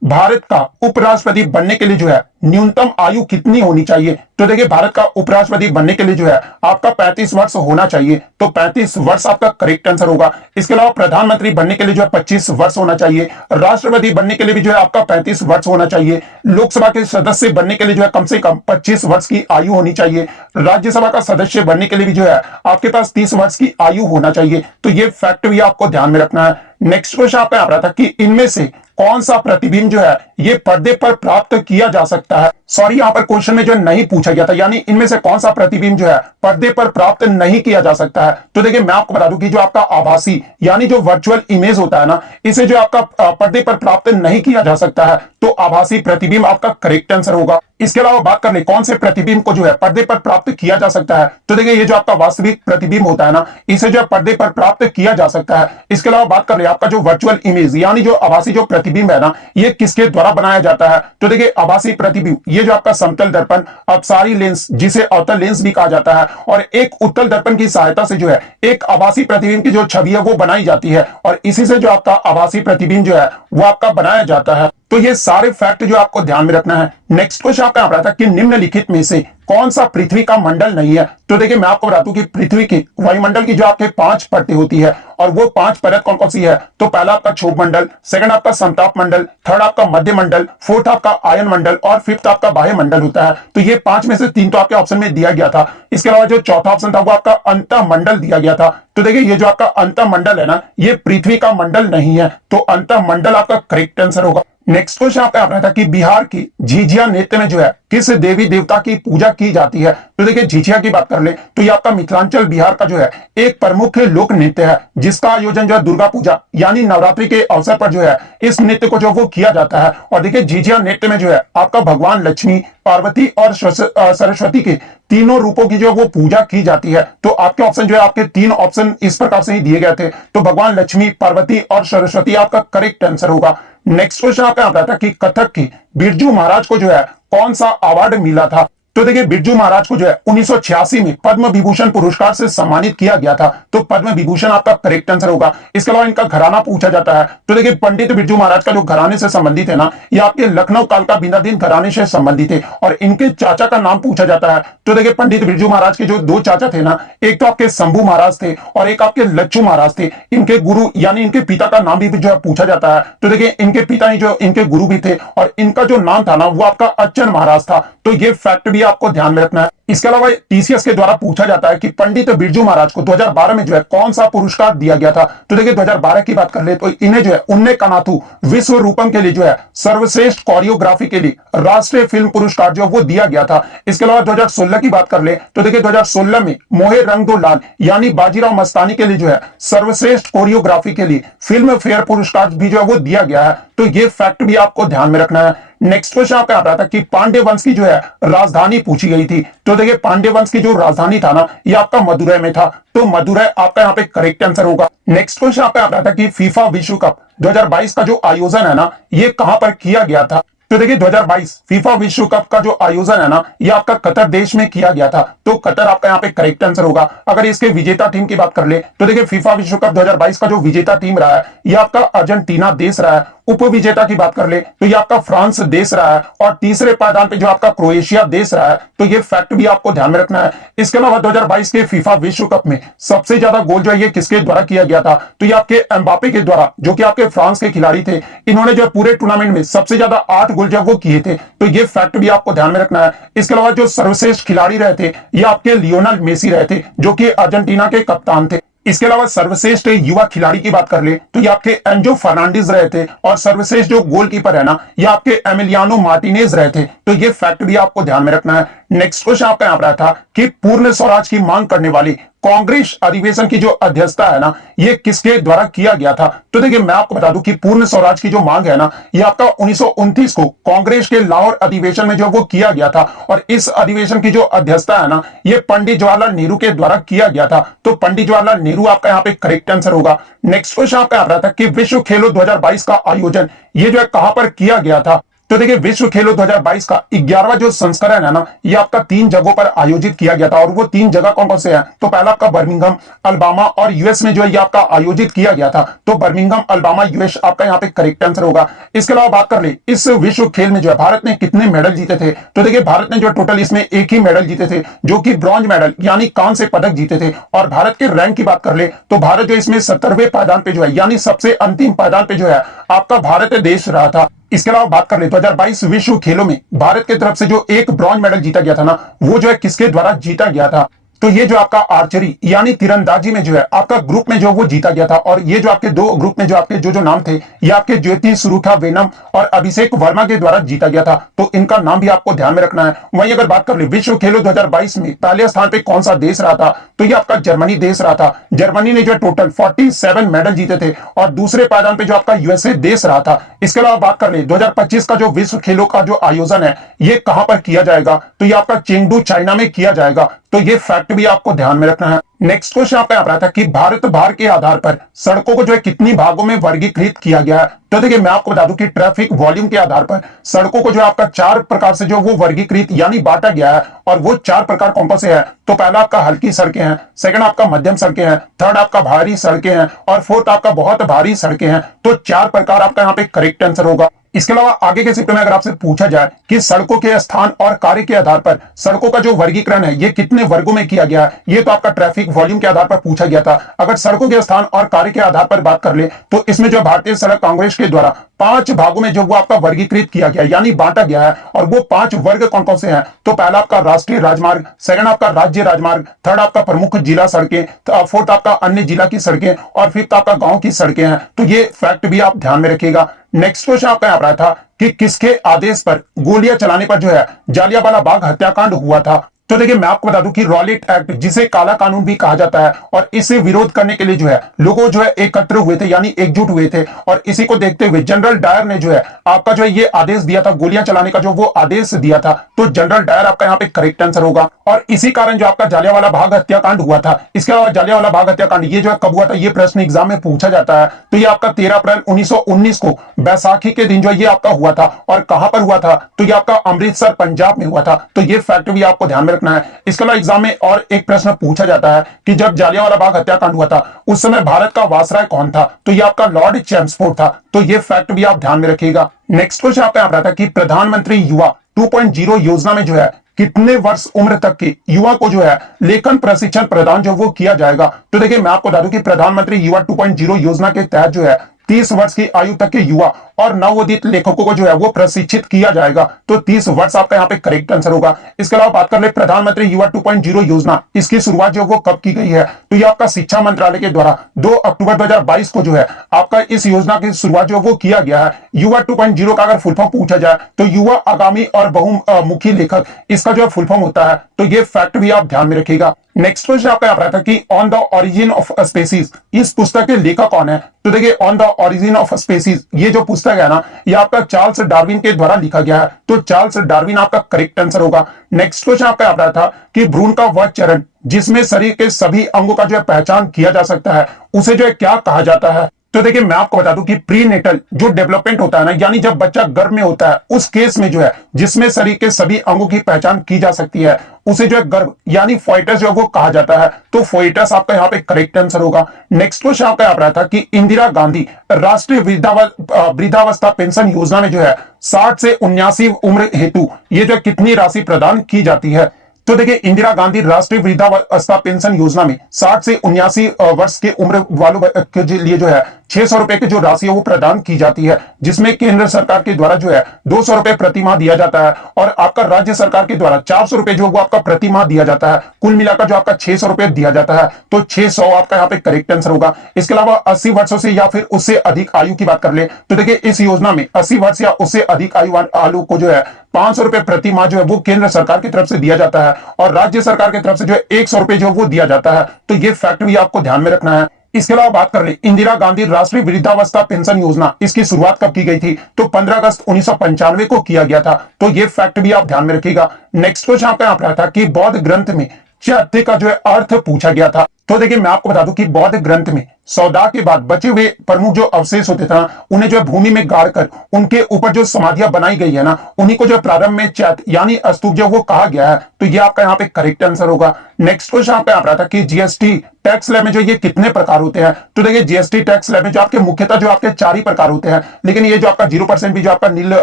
भारत का उपराष्ट्रपति बनने के लिए जो है न्यूनतम आयु कितनी होनी चाहिए। तो देखिए भारत का उपराष्ट्रपति बनने के लिए जो है आपका 35 वर्ष होना चाहिए, तो 35 वर्ष आपका करेक्ट आंसर होगा। इसके अलावा प्रधानमंत्री बनने के लिए जो है 25 वर्ष होना चाहिए, राष्ट्रपति बनने के लिए भी जो है आपका 35 वर्ष होना चाहिए, लोकसभा के सदस्य बनने के लिए जो है कम से कम 25 वर्ष की आयु होनी चाहिए, राज्यसभा का सदस्य बनने के लिए भी जो है आपके पास 30 वर्ष की आयु होना चाहिए, तो ये फैक्ट भी आपको ध्यान में रखना है। नेक्स्ट क्वेश्चन आपका यहाँ पर था कि इनमें से कौन सा प्रतिबिंब जो है ये पर्दे पर प्राप्त किया जा सकता है। सॉरी यहाँ पर क्वेश्चन में जो नहीं पूछा गया था, यानी इनमें से कौन सा प्रतिबिंब जो है पर्दे पर प्राप्त नहीं किया जा सकता है। तो देखिए मैं आपको बता दूं कि जो आपका आभासी यानी जो वर्चुअल इमेज होता है ना, इसे जो आपका पर्दे पर प्राप्त नहीं किया जा सकता है, तो आभासी प्रतिबिंब आपका करेक्ट आंसर होगा। इसके अलावा बात कर ले कौन से प्रतिबिंब को जो है पर्दे पर प्राप्त किया जा सकता है, तो देखिए ये जो आपका वास्तविक प्रतिबिंब होता है ना, इसे जो है पर्दे पर प्राप्त किया जा सकता है। इसके अलावा बात कर ले आपका जो वर्चुअल इमेज यानी जो आभासी जो प्रतिबिंब है ना, ये किसके द्वारा बनाया जाता है। तो देखिए आभासी प्रतिबिंब ये जो आपका समतल दर्पण, अपसारी लेंस जिसे अवतल लेंस भी कहा जाता है, और एक उत्तल दर्पण की सहायता से जो है एक आभासी प्रतिबिंब की जो छवि है वो बनाई जाती है, और इसी से जो आपका आभासी प्रतिबिंब जो है वो आपका बनाया जाता है। तो ये सारे फैक्ट जो आपको ध्यान में रखना है। नेक्स्ट क्वेश्चन आपका आता था कि निम्नलिखित में से कौन सा पृथ्वी का मंडल नहीं है। तो देखिए मैं आपको बताता हूं कि पृथ्वी के वायुमंडल की जो आपके 5 परतें होती है, और वो 5 परत कौन कौन सी है। तो पहला आपका क्षोभ मंडल, सेकंड आपका समताप मंडल, थर्ड आपका मध्य मंडल, फोर्थ आपका आयन मंडल, और फिफ्थ आपका बाह्य मंडल होता है। तो ये 5 में से 3 तो आपके ऑप्शन में दिया गया था। इसके अलावा जो चौथा ऑप्शन था वो आपका अंतः मंडल दिया गया था। तो देखिए ये जो आपका अंतः मंडल है ना, ये पृथ्वी का मंडल नहीं है, तो अंतः मंडल आपका करेक्ट आंसर होगा। नेक्स्ट क्वेश्चन आपका आता था कि बिहार की झिझिया नृत्य में जो है किस देवी देवता की पूजा की जाती है। तो देखिए झिझिया की बात कर ले तो ये आपका मिथिलांचल बिहार का जो है एक प्रमुख लोक नृत्य है, जिसका आयोजन जो है दुर्गा पूजा यानी नवरात्रि के अवसर पर जो है इस नृत्य को जो वो किया जाता है। और देखिए झिझिया नृत्य में जो है आपका भगवान लक्ष्मी, पार्वती और सरस्वती के तीनों रूपों की जो वो पूजा की जाती है। तो आपके ऑप्शन जो है आपके 3 ऑप्शन इस प्रकार से ही दिए गए थे, तो भगवान लक्ष्मी, पार्वती और सरस्वती आपका करेक्ट आंसर होगा। नेक्स्ट क्वेश्चन आपका आता था कि कथक की बिरजू महाराज को जो है कौन सा अवार्ड मिला था। तो देखिए बिरजू महाराज को जो है 1986 में पद्म विभूषण पुरस्कार से सम्मानित किया गया था, तो पद्म विभूषण आपका करेक्ट आंसर होगा। इसके अलावा इनका घराना पूछा जाता है, तो देखिए पंडित बिरजू महाराज का जो घराने से संबंधित है ना, ये आपके लखनऊ काल का बिनादीन घराने से संबंधित है, और इनके चाचा का नाम पूछा जाता है। तो देखिए पंडित बिरजू महाराज के जो 2 चाचा थे ना, एक तो आपके शंभू महाराज थे और एक आपके लच्छू महाराज थे। इनके गुरु यानी इनके पिता का नाम भी जो है पूछा जाता है। तो देखिए इनके पिता ही जो इनके गुरु भी थे, और इनका जो नाम था ना वो आपका अच्चन महाराज था। तो ये फैक्ट भी आपको ध्यान में रखना है। इसके अलावा टीसीएस के द्वारा पूछा जाता है कि पंडित बिरजू महाराज को 2012 में जो है कौन सा पुरस्कार दिया गया था। तो देखिए 2012 की बात कर ले तो इन्हें जो है उन्ने कानाथू विश्व रूपम के लिए जो है सर्वश्रेष्ठ कोरियोग्राफी के लिए राष्ट्रीय फिल्म पुरस्कार जो वो दिया गया था। इसके अलावा 2016 की बात कर ले तो देखिए 2016 में मोहे रंग दो लाल यानी बाजीराव मस्तानी के लिए जो है सर्वश्रेष्ठ कोरियोग्राफी के लिए फिल्म फेयर पुरस्कार भी जो है वो दिया गया है। तो ये फैक्ट भी आपको ध्यान में रखना है। नेक्स्ट क्वेश्चन आपका आता था कि पांड्य वंश की जो है राजधानी पूछी गई थी। तो देखिए पांड्य वंश की जो राजधानी था ना, ये आपका मदुरै में था, तो मदुरै आपका यहाँ पे करेक्ट आंसर होगा। नेक्स्ट क्वेश्चन आपका आता था कि फीफा विश्व कप 2022 का जो आयोजन है ना, ये कहां पर किया गया था। तो देखिए 2022 फीफा विश्व कप का जो आयोजन है ना, ये आपका कतर देश में किया गया था, तो कतर आपका यहाँ पे करेक्ट आंसर होगा। अगर इसके विजेता टीम की बात कर ले तो देखिए फीफा विश्व कप 2022 का जो विजेता टीम रहा है ये आपका अर्जेंटीना देश रहा है, उप विजेता की बात कर ले तो ये आपका फ्रांस देश रहा है और तीसरे पायदान पे जो आपका क्रोएशिया देश रहा है। तो ये फैक्ट भी आपको ध्यान में रखना है। इसके अलावा 2022 के फीफा विश्व कप में सबसे ज्यादा गोल जो है ये किसके द्वारा किया गया था, तो ये आपके एम्बापे के द्वारा, जो कि आपके फ्रांस के खिलाड़ी थे। इन्होंने जो पूरे टूर्नामेंट में सबसे ज्यादा 8 गोल जो वो किए थे। तो ये फैक्ट भी आपको ध्यान में रखना है। इसके अलावा जो सर्वश्रेष्ठ खिलाड़ी रहे थे ये आपके लियोनेल मेसी रहे थे, जो कि अर्जेंटीना के कप्तान थे। इसके अलावा सर्वश्रेष्ठ युवा खिलाड़ी की बात कर ले तो ये आपके एंजो फर्नांडिस रहे थे और सर्वश्रेष्ठ जो गोलकीपर है ना ये आपके एमिलियानो मार्टिनेज रहे थे। तो ये फैक्ट भी आपको ध्यान में रखना है। नेक्स्ट क्वेश्चन आपका यहाँ पर आया था कि पूर्ण स्वराज की मांग करने वाली कांग्रेस अधिवेशन की जो अध्यक्षता है ना ये किसके द्वारा किया गया था। तो देखिए मैं आपको बता दूं कि पूर्ण स्वराज की जो मांग है ना ये आपका 1929 को कांग्रेस के लाहौर अधिवेशन में जो वो किया गया था और इस अधिवेशन की जो अध्यक्षता है ना ये पंडित जवाहरलाल नेहरू के द्वारा किया गया था। तो पंडित जवाहरलाल नेहरू आपका यहाँ पे करेक्ट आंसर होगा। नेक्स्ट क्वेश्चन आपका आ रहा था कि विश्व खेलों 2022 का आयोजन ये जो है कहां पर किया गया था। तो देखिए विश्व खेलों 2022 का 11वां जो संस्करण है ना ये आपका 3 जगहों पर आयोजित किया गया था और वो 3 जगह कौन कौन से हैं, तो पहला आपका बर्मिंघम अल्बामा और यूएस में जो है ये आपका आयोजित किया गया था। तो बर्मिंघम अल्बामा यूएस आपका यहाँ पे करेक्ट आंसर होगा। इसके अलावा बात कर ले इस विश्व खेल में जो है भारत ने कितने मेडल जीते थे। तो देखिए भारत ने जो टोटल इसमें एक ही मेडल जीते थे जो कि ब्रॉन्ज मेडल यानी कांस्य पदक जीते थे। और भारत के रैंक की बात कर ले तो भारत जो इसमें 70वें पायदान पे जो है यानी सबसे अंतिम पायदान पे जो है आपका भारत देश रहा था। इसके अलावा बात कर ले 2022 विश्व खेलों में भारत की तरफ से जो एक ब्रॉन्ज मेडल जीता गया था ना वो जो है किसके द्वारा जीता गया था। तो ये जो आपका आर्चरी यानी तीरंदाजी में जो है आपका ग्रुप में जो वो जीता गया था। और ये जो आपके 2 ग्रुप में जो आपके जो नाम थे ये आपके ज्योति सुरुखा वेनम और अभिषेक वर्मा के द्वारा जीता गया था। तो इनका नाम भी आपको ध्यान में रखना है। वहीं अगर बात कर ले विश्व खेलों 2022 में पहले स्थान पे कौन सा देश रहा था, तो ये आपका जर्मनी देश रहा था। जर्मनी ने जो टोटल 47 मेडल जीते थे और दूसरे पायदान पे जो आपका यूएसए देश रहा था। इसके अलावा बात कर ले 2025 का जो विश्व खेलों का जो आयोजन है ये कहां पर किया जाएगा, तो ये आपका चेंगडू चाइना में किया जाएगा। तो ये फैक्ट भी आपको ध्यान में रखना है। नेक्स्ट क्वेश्चन आपका यहाँ पर आता है कि भारत भार के आधार पर सड़कों को जो है कितनी भागों में वर्गीकृत किया गया है। तो देखिए मैं आपको बता दूं कि ट्रैफिक वॉल्यूम के आधार पर सड़कों को जो आपका 4 प्रकार से जो वो वर्गीकृत यानी बांटा गया है। और वो 4 प्रकार कौन कौन से हैं, तो पहला आपका हल्की सड़कें हैं, सेकंड आपका मध्यम सड़कें हैं, थर्ड आपका भारी सड़कें हैं और फोर्थ आपका बहुत भारी सड़कें हैं। तो 4 प्रकार आपका यहाँ पे करेक्ट आंसर होगा। इसके अलावा आगे के शिफ्ट में अगर आपसे पूछा जाए कि सड़कों के स्थान और कार्य के आधार पर सड़कों का जो वर्गीकरण है ये कितने वर्गों में किया गया है, ये तो आपका ट्रैफिक वॉल्यूम के आधार पर पूछा गया था। अगर सड़कों के स्थान और कार्य के आधार पर बात कर ले तो इसमें जो भारतीय सड़क कांग्रेस के द्वारा 5 भागों में जो वो आपका वर्गीकृत किया गया यानी बांटा गया है। और वो 5 वर्ग कौन कौन से हैं, तो पहला आपका राष्ट्रीय राजमार्ग, सेकंड आपका राज्य राजमार्ग, थर्ड आपका प्रमुख जिला सड़कें, फोर्थ आपका अन्य जिला की सड़कें और फिफ्थ आपका गांव की सड़कें हैं। तो ये फैक्ट भी आप ध्यान में रखिएगा। नेक्स्ट क्वेश्चन आपका यहाँ पर था कि किसके आदेश पर गोलियां चलाने पर जो है जालियांवाला बाग हत्याकांड हुआ था। तो देखिए मैं आपको बता दूं कि रॉलेट एक्ट जिसे काला कानून भी कहा जाता है और इसे विरोध करने के लिए जो है लोगों जो है एकत्र हुए थे यानी एकजुट हुए थे। और इसी को देखते हुए जनरल डायर ने जो है आपका जो है ये आदेश दिया था, गोलियां चलाने का जो वो आदेश दिया था। तो जनरल डायर आपका यहाँ पे करेक्ट आंसर होगा। और इसी कारण जो आपका जालियांवाला बाग हत्याकांड हुआ था। इसके अलावा जालियांवाला बाग हत्याकांड ये जो है कब हुआ था, ये प्रश्न एग्जाम में पूछा जाता है। तो ये आपका 13 अप्रैल 1919 को बैसाखी के दिन जो ये आपका हुआ था। और कहां पर हुआ था, तो ये आपका अमृतसर पंजाब में हुआ था। तो ये फैक्ट भी आपको ध्यान में रखना है। इसके अलावा एग्जाम में और एक प्रश्न पूछा जाता है कि जब जालियांवाला बाग हत्याकांड हुआ था उस समय भारत का वायसराय कौन था, तो ये आपका लॉर्ड चैम्सफोर्ड था। तो ये फैक्ट भी आप ध्यान में रखिएगा। नेक्स्ट क्वेश्चन आपका यहाँ था कि प्रधानमंत्री युवा 2.0 योजना में जो है कितने वर्ष उम्र तक के युवा को जो है लेखन प्रशिक्षण प्रदान जो वो किया जाएगा। तो देखिए मैं आपको बता दूं कि प्रधानमंत्री युवा 2.0 योजना के तहत जो है 30 वर्ष की आयु तक के युवा और नवोदित लेखकों को जो है वो प्रशिक्षित किया जाएगा। तो 30 वर्ष आपका यहाँ पे करेक्ट आंसर होगा। इसके अलावा बात कर ले प्रधानमंत्री युवा 2.0 योजना, इसकी शुरुआत जो वो कब की गई है, तो ये आपका शिक्षा मंत्रालय के द्वारा 2 अक्टूबर 2022 को जो है आपका इस योजना की शुरुआत जो वो किया गया है। युवा 2.0 का अगर फुल फॉर्म पूछा जाए तो युवा आगामी और बहुमुखी लेखक इसका जो फुल फॉर्म होता है। तो ये फैक्ट भी आप ध्यान में रखिएगा। नेक्स्ट क्वेश्चन आपका यहाँ था कि on the origin of species इस पुस्तक के लेखक कौन है। तो देखिए on the origin of species ये जो पुस्तक है ना ये आपका चार्ल्स डार्विन के द्वारा लिखा गया है। तो चार्ल्स डार्विन आपका करेक्ट आंसर होगा। नेक्स्ट क्वेश्चन आपका यहाँ था कि भ्रूण का वह चरण जिसमें शरीर के सभी अंगों का जो है पहचान किया जा सकता है उसे जो है क्या कहा जाता है। तो देखिए मैं आपको बता दूं कि प्री नेटल जो डेवलपमेंट होता है ना, यानी जब बच्चा गर्भ में होता है, उस केस में जो है जिसमें शरीर के सभी अंगों की पहचान की जा सकती है, उसे जो है गर्भ यानी फोइटस जो है वो कहा जाता है। तो फोइटस आपका यहाँ पे करेक्ट आंसर होगा। नेक्स्ट क्वेश्चन आपका यहाँ पर आता है कि इंदिरा गांधी राष्ट्रीय वृद्धावस्था पेंशन योजना में जो है 60 से 79 उम्र हेतु ये जो कितनी राशि प्रदान की जाती है। तो देखिए इंदिरा गांधी राष्ट्रीय वृद्धावस्था पेंशन योजना में 60 से 79 वर्ष के उम्र वालों के लिए जो है 600 रुपए की जो राशि है वो प्रदान की जाती है, जिसमें केंद्र सरकार के द्वारा जो है 200 रुपए प्रति माह दिया जाता है और आपका राज्य सरकार के द्वारा 400 रुपए जो वो आपका प्रति माह दिया जाता है। कुल मिलाकर जो आपका 600 रुपए दिया जाता है, तो 600 आपका यहाँ पे करेक्ट आंसर होगा। इसके अलावा 80 वर्षों से या फिर उससे अधिक आयु की बात कर ले तो देखिए इस योजना में 80 वर्ष या उससे अधिक आयु को जो है 500 रुपए प्रति माह जो है वो केंद्र सरकार की तरफ से दिया जाता है और राज्य सरकार की तरफ से जो है 100 रुपए जो वो दिया जाता है। तो ये फैक्ट भी आपको ध्यान में रखना है। इसके अलावा बात कर ले इंदिरा गांधी राष्ट्रीय वृद्धावस्था पेंशन योजना, इसकी शुरुआत कब की गई थी? तो 15 अगस्त 1995 को किया गया था। तो ये फैक्ट भी आप ध्यान में रखिएगा। नेक्स्ट क्वेश्चन आपका यहाँ पर था कि बौद्ध ग्रंथ में चैत्य का जो है अर्थ पूछा गया था। तो देखिए मैं आपको बता दूं कि बौद्ध ग्रंथ में सौदा के बाद बचे हुए प्रमुख जो अवशेष होते थे ना, उन्हें जो है भूमि में गाड़कर उनके ऊपर जो समाधियां बनाई गई है ना, उन्हीं को जो प्रारंभ में चैत्य यानी स्तूप जो वो कहा गया है। तो ये आपका यहाँ पे करेक्ट आंसर होगा। नेक्स्ट क्वेश्चन आपका यहाँ पर था कि जीएसटी टैक्स स्लैब में जो ये कितने प्रकार होते हैं? तो देखिए जीएसटी टैक्स स्लैब में जो आपके मुख्यतः जो आपके 4 ही प्रकार होते हैं, लेकिन ये जो आपका 0% भी जो आपका नील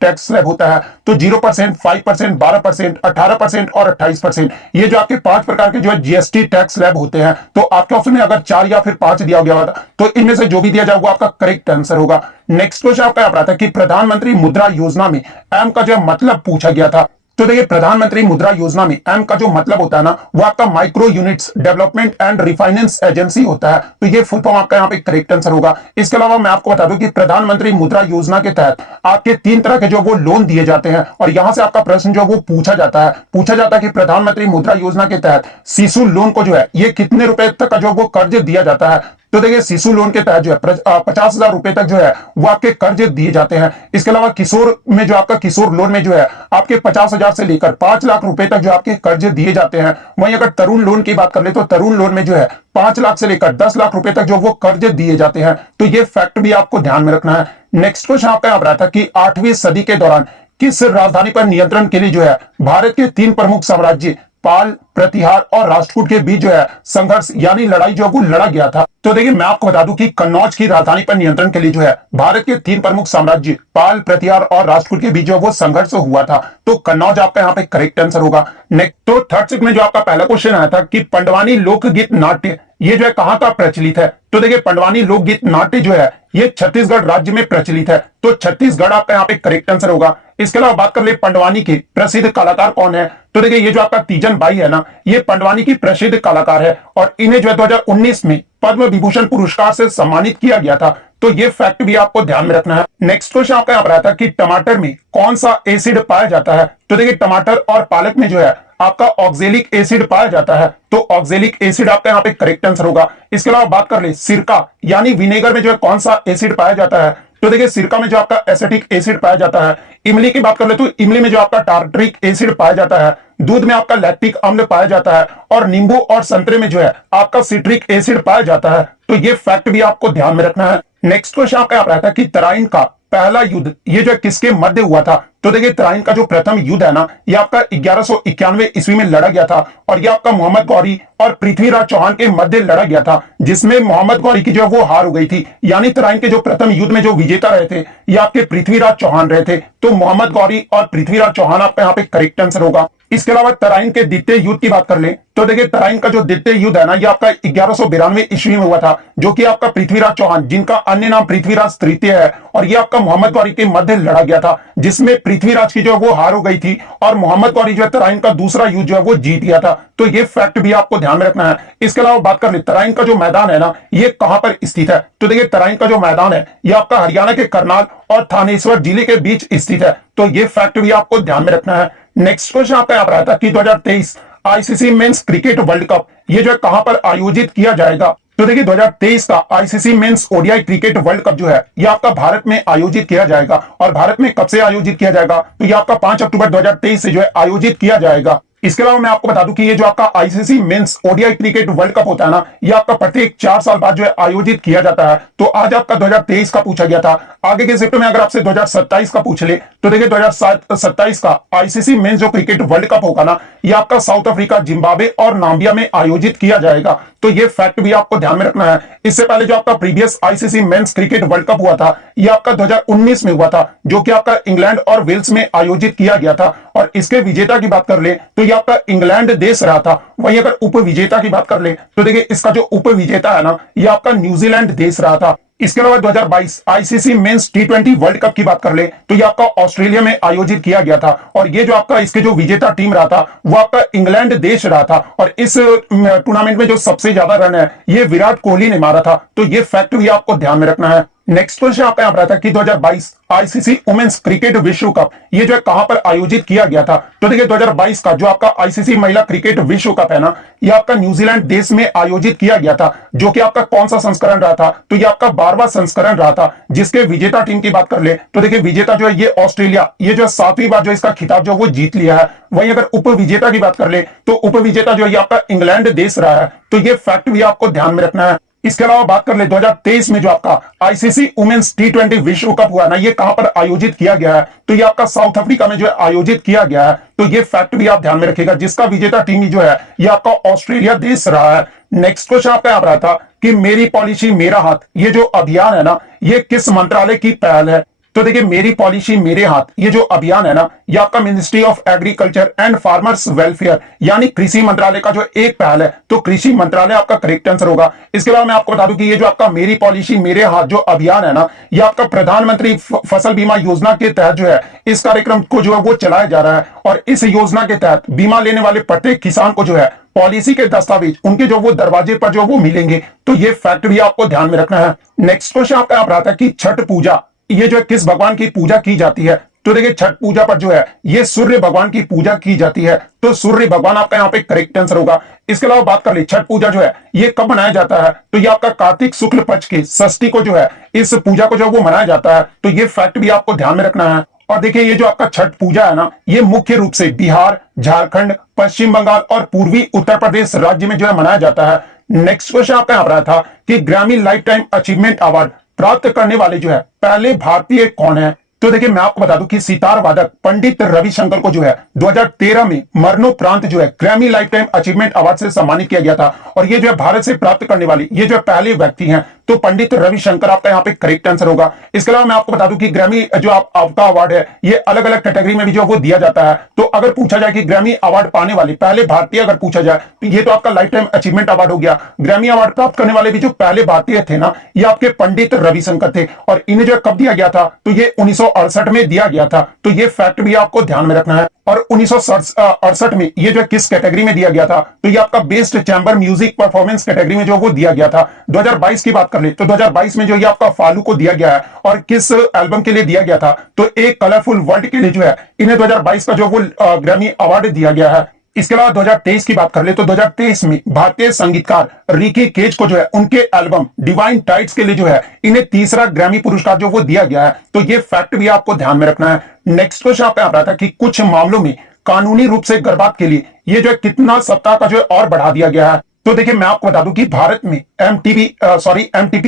टैक्स स्लैब होता है, तो 0%, 5%, 12%, 18% और 28%, ये जो आपके 5 प्रकार के जो है जीएसटी टैक्स स्लैब होते हैं। तो आपके ऑप्शन में अगर 4 या फिर 5 दिया गया होता तो इनमें से जो भी दिया जाए वो आपका करेक्ट आंसर होगा। नेक्स्ट क्वेश्चन आपका यहाँ पर आता है कि प्रधानमंत्री मुद्रा योजना में एम का जो मतलब पूछा गया था। तो देखिए प्रधानमंत्री मुद्रा योजना में एम का जो मतलब होता है ना, वो आपका micro units development and refinance agency होता है। तो ये फुल फॉर्म आपका यहाँ पे करेक्ट आंसर होगा। इसके अलावा मैं आपको बता दूं कि प्रधानमंत्री मुद्रा योजना के तहत आपके 3 तरह के जो वो लोन दिए जाते हैं और यहां से आपका प्रश्न जो वो पूछा जाता है कि प्रधानमंत्री मुद्रा योजना के तहत शिशु लोन को जो है ये कितने रुपए तक का जो वो कर्ज दिया जाता है। तो देखिए शिशु लोन के तहत जो है 50,000 रुपए तक जो है वो आपके कर्ज दिए जाते हैं। इसके अलावा किशोर में जो आपका किशोर लोन में जो है आपके 50,000 से लेकर 5 लाख रुपए तक जो आपके कर्ज दिए जाते हैं। वहीं अगर तरुण लोन की बात कर ले तो तरुण लोन में जो है 5 लाख से लेकर 10 लाख रुपए तक जो वो कर्ज दिए जाते हैं। तो ये फैक्ट भी आपको ध्यान में रखना है। नेक्स्ट क्वेश्चन आपका यहाँ पर आता है कि 8वीं सदी के दौरान किस राजधानी पर नियंत्रण के लिए जो है भारत के 3 प्रमुख साम्राज्य पाल, प्रतिहार और राष्ट्रकूट के बीच जो है संघर्ष यानी लड़ाई जो वो लड़ा गया था। तो देखिए मैं आपको बता दूं कि कन्नौज की राजधानी पर नियंत्रण के लिए जो है भारत के 3 प्रमुख साम्राज्य पाल, प्रतिहार और राष्ट्रकूट के बीच जो वो संघर्ष हुआ था। तो कन्नौज आपका यहाँ पे करेक्ट आंसर होगा। नेक्स्ट तो थर्ड शिफ्ट में जो आपका पहला क्वेश्चन आया था कि पंडवानी लोकगीत नाट्य ये जो है कहां का प्रचलित है। तो देखिए पंडवानी लोकगीत नाट्य जो है ये छत्तीसगढ़ राज्य में प्रचलित है। तो छत्तीसगढ़ आपका यहाँ पे करेक्ट आंसर होगा। इसके अलावा बात कर ले पंडवानी के प्रसिद्ध कलाकार कौन है। तो देखिए ये जो आपका तीजन बाई है ना, ये पंडवानी की प्रसिद्ध कलाकार है और इन्हें जो है 2019 में पद्म विभूषण पुरस्कार से सम्मानित किया गया था। तो ये फैक्ट भी आपको ध्यान में रखना है। नेक्स्ट क्वेश्चन आपका यहाँ पर आता है कि टमाटर में कौन सा एसिड पाया जाता है। तो देखिए टमाटर और पालक में जो है आपका ऑक्जेलिक एसिड पाया जाता है। तो ऑक्जेलिक एसिड आपका यहाँ पे करेक्ट आंसर होगा। इसके अलावा बात कर ले सिरका यानी विनेगर में जो है कौन सा एसिड पाया जाता है। तो देखिए सिरका में जो आपका एसिटिक एसिड पाया जाता है। इमली की बात कर ले तो इमली में जो आपका टार्ट्रिक एसिड पाया जाता है। दूध में आपका लैक्टिक अम्ल पाया जाता है और नींबू और संतरे में जो है आपका सिट्रिक एसिड पाया जाता है। तो ये फैक्ट भी आपको ध्यान में रखना है। नेक्स्ट क्वेश्चन आपका यहाँ पर आता है कि तराइन का पहला युद्ध ये जो किसके मध्य हुआ था। तो देखिए तराइन का जो प्रथम युद्ध है ना, ये आपका 1191 ईस्वी में लड़ा गया था और ये आपका मोहम्मद गौरी और पृथ्वीराज चौहान के मध्य लड़ा गया था, जिसमें मोहम्मद गौरी की जो वो हार हो गई थी। यानी तराइन के जो प्रथम युद्ध में जो विजेता रहे थे ये आपके पृथ्वीराज चौहान रहे थे। तो मोहम्मद गौरी और पृथ्वीराज चौहान आपका यहाँ पे करेक्ट आंसर होगा। इसके अलावा तराइन के द्वितीय युद्ध की बात कर ले तो देखिए तराइन का जो द्वितीय युद्ध है ना, ये आपका 1192 ईस्वी में हुआ था, जो कि आपका पृथ्वीराज चौहान जिनका अन्य नाम पृथ्वीराज तृतीय है और ये आपका मोहम्मद गौरी के मध्य लड़ा गया था, जिसमें पृथ्वीराज की जो वो हार हो गई थी और मोहम्मद गौरी जो है तराइन का दूसरा युद्ध जो है वो जीत गया था। तो ये फैक्ट भी आपको ध्यान में रखना है। इसके अलावा बात कर ले तराइन का जो मैदान है ना, ये कहां पर स्थित है। तो देखिए तराइन का जो मैदान है ये आपका हरियाणा के करनाल और थानेश्वर जिले के बीच स्थित है। तो ये फैक्ट भी आपको ध्यान में रखना है। नेक्स्ट क्वेश्चन आपका यहाँ पर आता है कि 2023 ICC men's cricket world cup ये जो है कहां पर आयोजित किया जाएगा। तो देखिए 2023 का ICC men's ODI cricket world cup जो है ये आपका भारत में आयोजित किया जाएगा। और भारत में कब से आयोजित किया जाएगा, तो ये आपका 5 अक्टूबर 2023 से जो है आयोजित किया जाएगा। इसके अलावा मैं आपको बता दूं कि ये जो आपका ICC men's ODI cricket world cup होता है ना, ये आपका प्रत्येक 4 साल बाद जो है आयोजित किया जाता है। तो आज आपका 2023 का पूछा गया था। आगे के शिफ्ट में अगर आपसे 2027 का पूछ ले तो देखिए 2027 का आईसीसी मेंस जो क्रिकेट वर्ल्ड कप होगा ना, ये आपका साउथ अफ्रीका, जिम्बाब्वे और नाम्बिया में आयोजित किया जाएगा। तो ये फैक्ट भी आपको ध्यान में रखना है। इससे पहले जो आपका previous ICC men's cricket world cup हुआ था, ये आपका 2019 में हुआ था, जो कि आपका इंग्लैंड और वेल्स में आयोजित किया गया था। और इसके विजेता की बात कर ले तो ये आपका इंग्लैंड देश रहा था। वहीं अगर उप विजेता की बात कर ले तो देखिए इसका जो उप विजेता है ना, ये आपका न्यूजीलैंड देश रहा था। इसके अलावा 2022 आईसीसी मेंस टी20 वर्ल्ड कप की बात कर ले तो ये आपका ऑस्ट्रेलिया में आयोजित किया गया था। और ये जो आपका इसके जो विजेता टीम रहा था वो आपका इंग्लैंड देश रहा था। और इस टूर्नामेंट में जो सबसे ज्यादा रन है ये विराट कोहली ने मारा था। तो ये फैक्ट भी आपको ध्यान में रखना है। नेक्स्ट क्वेश्चन आपका यहाँ पर आता है कि 2022 आईसीसी वुमेन्स क्रिकेट विश्व कप ये जो है कहां पर आयोजित किया गया था। तो देखिए 2022 का जो आपका आईसीसी महिला क्रिकेट विश्व कप है ना, ये आपका न्यूजीलैंड देश में आयोजित किया गया था। जो कि आपका कौन सा संस्करण रहा था, तो ये आपका 12वां संस्करण रहा था। जिसके विजेता टीम की बात कर ले तो देखिए विजेता जो है ये ऑस्ट्रेलिया, ये जो है 7वीं बार जो इसका खिताब जो वो जीत लिया है। वहीं अगर उप विजेता की बात कर ले तो उप विजेता जो है ये आपका इंग्लैंड देश रहा है। तो ये फैक्ट भी आपको ध्यान में रखना है। इसके अलावा बात कर ले 2023 में जो आपका आईसीसी वुमेन्स टी20 विश्व कप हुआ ना, ये कहां पर आयोजित किया गया है, तो ये आपका साउथ अफ्रीका में जो है आयोजित किया गया है। तो ये फैक्ट भी आप ध्यान में रखिएगा। जिसका विजेता टीम जो है ये आपका ऑस्ट्रेलिया देश रहा है। नेक्स्ट क्वेश्चन आपका यहाँ रहा था कि मेरी पॉलिसी मेरा हाथ, ये जो अभियान है ना, ये किस मंत्रालय की पहल है। तो देखिए मेरी पॉलिसी मेरे हाथ, ये जो अभियान है ना, ये आपका ministry of agriculture and farmers welfare यानी कृषि मंत्रालय का जो एक पहल है। तो कृषि मंत्रालय आपका करेक्ट आंसर होगा। इसके अलावा मैं आपको बता दूं कि ये जो आपका मेरी पॉलिसी मेरे हाथ जो अभियान है ना, ये आपका प्रधानमंत्री फसल बीमा योजना के तहत जो है इस कार्यक्रम को जो है वो चलाया जा रहा है। और इस योजना के तहत बीमा लेने वाले प्रत्येक किसान को जो है पॉलिसी के दस्तावेज उनके जो वो दरवाजे पर जो वो मिलेंगे। तो ये फैक्ट भी आपको ध्यान में रखना है। नेक्स्ट क्वेश्चन आपका यहाँ पर आता है कि छठ पूजा ये जो है किस भगवान की पूजा की जाती है। तो देखिए छठ पूजा पर जो है ये सूर्य भगवान की पूजा की जाती है। तो सूर्य भगवान आपका यहाँ पे करेक्ट आंसर होगा। इसके अलावा बात कर ले छठ पूजा जो है ये कब मनाया जाता है, तो ये आपका कार्तिक शुक्ल पक्ष की षष्ठी को जो है इस पूजा को जो वो मनाया जाता है। तो ये फैक्ट भी आपको ध्यान में रखना है। और देखिए ये जो आपका छठ पूजा है ना, ये मुख्य रूप से बिहार, झारखंड, पश्चिम बंगाल और पूर्वी उत्तर प्रदेश राज्य में जो है मनाया जाता है। नेक्स्ट क्वेश्चन आपका यहाँ पर था कि Grammy life time achievement award प्राप्त करने वाले जो है पहले भारतीय कौन है। तो देखिए मैं आपको बता दूं कि सितार वादक पंडित रविशंकर को जो है 2013 में मरणोपरांत जो है Grammy life time achievement award से सम्मानित किया गया था। और ये जो है भारत से प्राप्त करने वाली ये जो पहले व्यक्ति हैं। तो पंडित रविशंकर आपका यहाँ पे करेक्ट आंसर होगा। इसके अलावा मैं आपको बता दूं कि ग्रैमी जो आपका अवार्ड है ये अलग अलग कैटेगरी में भी जो वो दिया जाता है। तो अगर पूछा जाए कि ग्रैमी अवार्ड पाने वाले पहले भारतीय अगर पूछा जाए तो ये तो आपका लाइफ टाइम अचीवमेंट अवार्ड हो गया। ग्रैमी अवार्ड प्राप्त करने वाले भी जो पहले भारतीय थे ना, ये आपके पंडित रविशंकर थे। और इन्हें जो कब दिया गया था, तो ये 1968 में दिया गया था। तो ये फैक्ट भी आपको ध्यान में रखना है। और 1968 में ये जो किस कैटेगरी में दिया गया था, तो ये आपका best chamber music performance category में जो वो दिया गया था। 2022 की बात कर ले तो 2022 में जो ये आपका फालू को दिया गया है। और किस एल्बम के लिए दिया गया था, तो एक कलरफुल वर्ल्ड के लिए जो है इन्हें 2022 का जो वो ग्रैमी अवार्ड दिया गया है। इसके अलावा 2023 की बात कर ले तो 2023 में भारतीय संगीतकार रिकी केज को जो है उनके एल्बम डिवाइन टाइड्स के लिए जो है इन्हें तीसरा ग्रैमी पुरस्कार जो वो दिया गया है। तो ये फैक्ट भी आपको ध्यान में रखना है। नेक्स्ट क्वेश्चन आप रहा था कि कुछ मामलों में कानूनी रूप से गर्भपात के लिए ये जो है कितना सप्ताह का जो है और बढ़ा दिया गया है। तो देखिए मैं आपको बता दूं कि भारत में एमटीपी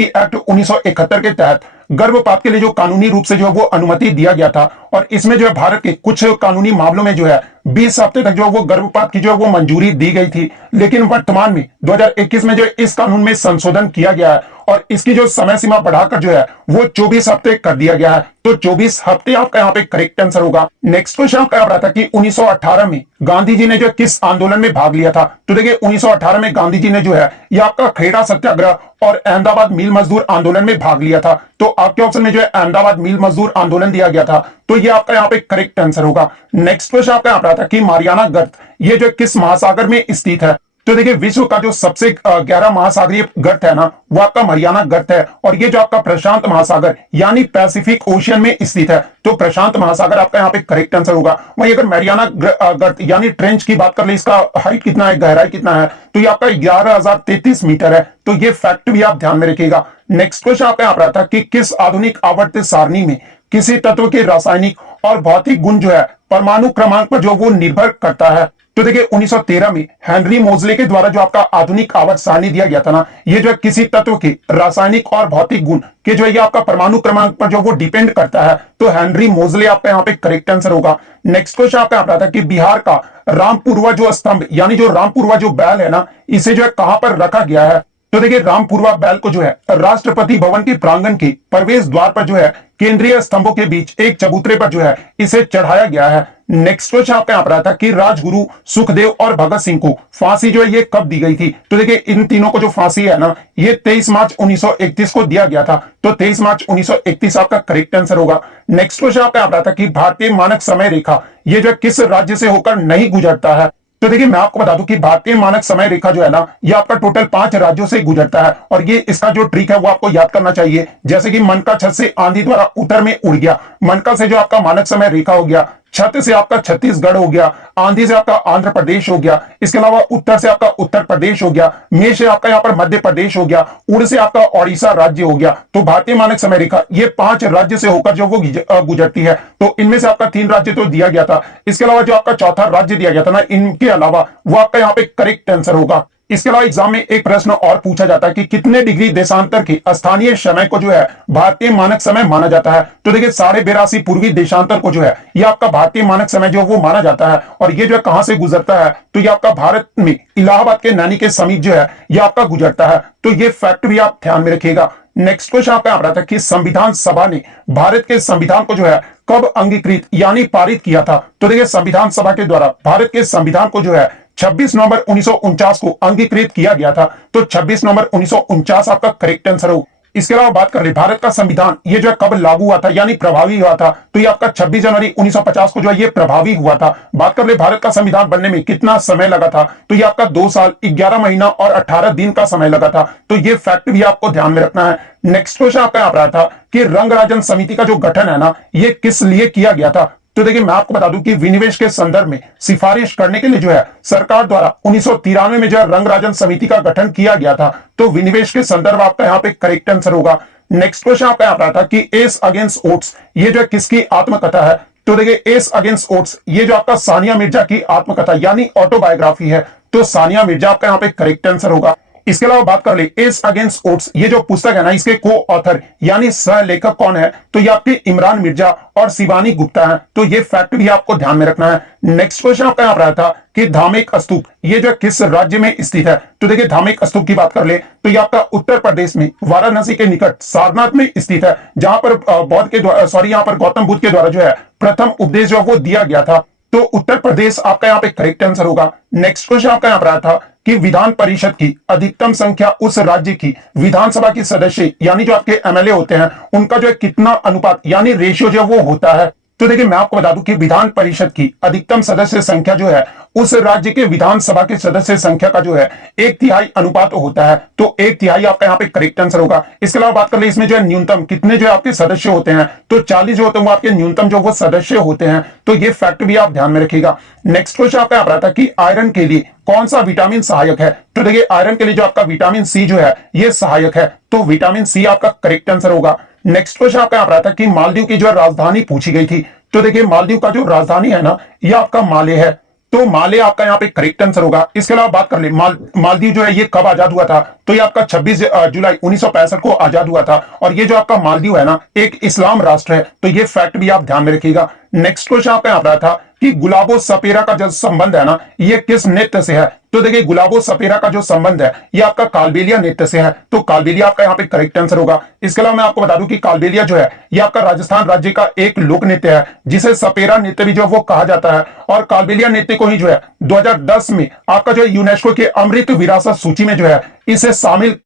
एक्ट 1971 के तहत गर्भपात के लिए जो कानूनी रूप से जो वो अनुमति दिया गया था। और इसमें जो है भारत के कुछ कानूनी मामलों में जो है 20 हफ्ते तक जो वो गर्भपात की जो वो मंजूरी दी गई थी। लेकिन वर्तमान में 2021 में जो इस कानून में संशोधन किया गया है और इसकी जो समय सीमा बढ़ाकर जो है वो 24 हफ्ते कर दिया गया है। तो 24 हफ्ते आपका यहाँ पे करेक्ट आंसर होगा। नेक्स्ट क्वेश्चन आपका रहा था कि 1918 में गांधी जी ने जो किस आंदोलन में भाग लिया था। तो देखिए 1918 में गांधी जी ने जो है ये आपका खेड़ा सत्याग्रह और अहमदाबाद मिल मजदूर आंदोलन में भाग लिया था। तो आपके ऑप्शन में जो है अहमदाबाद मिल मजदूर आंदोलन दिया गया था। तो ये आपका यहाँ पे करेक्ट आंसर होगा। नेक्स्ट क्वेश्चन आपका यहाँ रहा था कि मारियाना गर्त ये जो किस महासागर में स्थित है। तो देखिए विश्व का जो सबसे गहरा महासागरीय गर्त है ना, वो आपका मारियाना गर्त है। और ये जो आपका प्रशांत महासागर यानी पैसिफिक ओशियन में स्थित है। तो प्रशांत महासागर आपका यहाँ पे करेक्ट आंसर होगा। वहीं अगर मारियाना गर्त यानी ट्रेंच की बात कर ले, इसका हाइट कितना है, गहराई कितना है, तो ये आपका 11,033 मीटर है। तो ये फैक्ट भी आप ध्यान में रखिएगा। नेक्स्ट क्वेश्चन आपका यहाँ रहा था कि किस आधुनिक आवर्त सारणी में किसी तत्व के रासायनिक और भौतिक गुण जो है परमाणु क्रमांक पर जो वो निर्भर करता है। तो देखिए 1913 में हेनरी मोजले के द्वारा जो आपका आधुनिक आवर्त सारणी दिया गया था ना, ये जो है किसी तत्व के रासायनिक और भौतिक गुण के जो है ये आपका परमाणु क्रमांक पर जो वो डिपेंड करता है। तो हेनरी मोजले आपका यहाँ पे करेक्ट आंसर होगा। नेक्स्ट क्वेश्चन आपका आता था कि बिहार का रामपुरवा जो स्तंभ यानी जो रामपुरवा जो बैल है ना, इसे जो है कहां पर रखा गया है? तो देखिए रामपुरवा बैल को जो है राष्ट्रपति भवन के प्रांगण के प्रवेश द्वार पर जो है केंद्रीय स्तंभों के बीच एक चबूतरे पर जो है इसे चढ़ाया गया है। नेक्स्ट क्वेश्चन आपका यहाँ पर आता कि राजगुरु सुखदेव और भगत सिंह को फांसी जो है ये कब दी गई थी? तो देखिए इन तीनों को जो फांसी है ना, ये 23 मार्च 1931 को दिया गया था। तो 23 मार्च 1931 आपका करेक्ट आंसर होगा। नेक्स्ट क्वेश्चन आपका यहाँ पर आता कि भारतीय मानक समय रेखा ये जो किस राज्य से होकर नहीं गुजरता है? तो देखिए मैं आपको बता दूं कि भारतीय मानक समय रेखा जो है ना, ये आपका टोटल 5 राज्यों से गुजरता है। और ये इसका जो ट्रिक है वो आपको याद करना चाहिए। जैसे कि मन का छत से आंधी द्वारा उत्तर में उड़ गया, मनका से जो आपका मानक समय रेखा हो गया, छत से आपका छत्तीसगढ़ हो गया, आंधी से आपका आंध्र प्रदेश हो गया, इसके अलावा उत्तर से आपका उत्तर प्रदेश हो गया, मे से आपका यहाँ पर मध्य प्रदेश हो गया, उड़ से आपका ओडिशा राज्य हो गया। तो भारतीय मानक समय रेखा ये 5 राज्य से होकर जो वो गुजरती है। तो इनमें से आपका 3 राज्य तो दिया गया था, इसके अलावा जो आपका चौथा राज्य दिया गया था ना, इनके अलावा वो आपका यहाँ पे करेक्ट आंसर होगा। इसके अलावा एग्जाम में एक प्रश्न और पूछा जाता है कि कितने डिग्री देशांतर के स्थानीय समय को जो है भारतीय मानक समय माना जाता है? तो देखिए 82.5 पूर्वी देशांतर को जो है ये आपका भारतीय मानक समय जो वो माना जाता है। और ये जो है कहां से गुजरता है? तो ये आपका भारत में इलाहाबाद के नैनी के समीप जो है ये आपका गुजरता है। तो ये फैक्ट भी आप ध्यान में रखिएगा। नेक्स्ट क्वेश्चन आपका आ रहा था कि संविधान सभा ने भारत के संविधान को जो है कब अंगीकृत यानी पारित किया था? तो देखिए संविधान सभा के द्वारा भारत के संविधान को जो है 26 नवंबर 1949 को अंगीकृत किया गया था। तो 26 नवंबर 1949 आपका करेक्ट आंसर हो। इसके अलावा बात कर ले भारत का संविधान ये जो है कब लागू हुआ था यानी प्रभावी हुआ था? तो ये आपका 26 जनवरी 1950 को जो है ये प्रभावी हुआ था। बात कर ले भारत का संविधान बनने में कितना समय लगा था? तो ये आपका 2 साल 11 महीना और 18 दिन का समय लगा था। तो ये फैक्ट भी आपको ध्यान में रखना है। नेक्स्ट क्वेश्चन आपका आ रहा था कि रंगराजन समिति का जो गठन है ना, ये किस लिए किया गया था? तो देखिए मैं आपको बता दूं कि विनिवेश के संदर्भ में सिफारिश करने के लिए जो है सरकार द्वारा 1993 में जो है रंगराजन समिति का गठन किया गया था। तो विनिवेश के संदर्भ आपका यहाँ पे करेक्ट आंसर होगा। नेक्स्ट क्वेश्चन आपका यहाँ था कि एस अगेंस्ट ओट्स ये जो है किसकी आत्मकथा है? तो देखिए एस अगेंस्ट ओट्स ये जो आपका सानिया मिर्जा की आत्मकथा यानी ऑटोबायोग्राफी है। तो सानिया मिर्जा आपका यहाँ पे करेक्ट आंसर होगा। इसके अलावा बात कर ले एस अगेंस्ट ओट्स ये जो पुस्तक है ना, इसके को ऑथर यानी सह लेखक कौन है? तो ये आपके इमरान मिर्जा और शिवानी गुप्ता है। तो ये फैक्ट भी आपको ध्यान में रखना है। नेक्स्ट क्वेश्चन आपका यहाँ रहा था कि धामेक स्तूप ये जो किस राज्य में स्थित है? तो देखिए धामेक स्तूप की बात कर ले तो ये आपका उत्तर प्रदेश में वाराणसी के निकट सारनाथ में स्थित है, जहां पर बौद्ध के द्वारा यहाँ पर गौतम बुद्ध के द्वारा जो है प्रथम उपदेश जो वो दिया गया था। तो उत्तर प्रदेश आपका यहाँ पे करेक्ट आंसर होगा। नेक्स्ट क्वेश्चन आपका यहाँ पर आया था कि विधान परिषद की अधिकतम संख्या उस राज्य की विधानसभा के सदस्य यानी जो आपके एमएलए होते हैं उनका जो है कितना अनुपात यानी रेशियो जो वो होता है? तो देखिए मैं आपको बता दूं कि विधान परिषद की अधिकतम सदस्य संख्या जो है उस राज्य के विधानसभा के सदस्य संख्या का जो है 1/3 अनुपात होता है। तो 1/3 आपका यहाँ पे करेक्ट आंसर होगा। इसके अलावा बात कर ले इसमें जो है न्यूनतम कितने जो आपके सदस्य होते हैं? तो 40 जो होते हैं वो आपके न्यूनतम जो वो सदस्य होते हैं। तो ये फैक्ट भी आप ध्यान में रखिएगा। नेक्स्ट क्वेश्चन आपका यहाँ था कि आयरन के लिए कौन सा विटामिन सहायक है? तो देखिए आयरन के लिए जो आपका विटामिन सी जो है ये सहायक है। तो विटामिन सी आपका करेक्ट आंसर होगा। नेक्स्ट क्वेश्चन आपका यहाँ था कि मालदीव की जो राजधानी पूछी गई थी। तो देखिए मालदीव का जो राजधानी है ना, ये आपका माले है। तो माले आपका यहाँ पे करेक्ट आंसर होगा। इसके अलावा बात कर ले मालदीव जो है ये कब आजाद हुआ था? तो ये आपका 26 जुलाई 1965 को आजाद हुआ था। और ये जो आपका मालदीव है ना एक इस्लाम राष्ट्र है। तो ये फैक्ट भी आप ध्यान में रखिएगा। नेक्स्ट क्वेश्चन आपका यहाँ रहा था कि गुलाबो सपेरा का जो संबंध है ना ये किस नृत्य से है? तो देखिए गुलाबो सपेरा का जो संबंध है ये आपका कालबेलिया नृत्य से है। तो कालबेलिया आपका यहाँ पे करेक्ट आंसर होगा। इसके अलावा मैं आपको बता दूं कि कालबेलिया जो है ये आपका राजस्थान राज्य का एक लोक नृत्य है जिसे सपेरा नृत्य भी जो वो कहा जाता है। और कालबेलिया नृत्य को ही जो है 2010 में आपका जो यूनेस्को के अमृत विरासत सूची में जो है इसे शामिल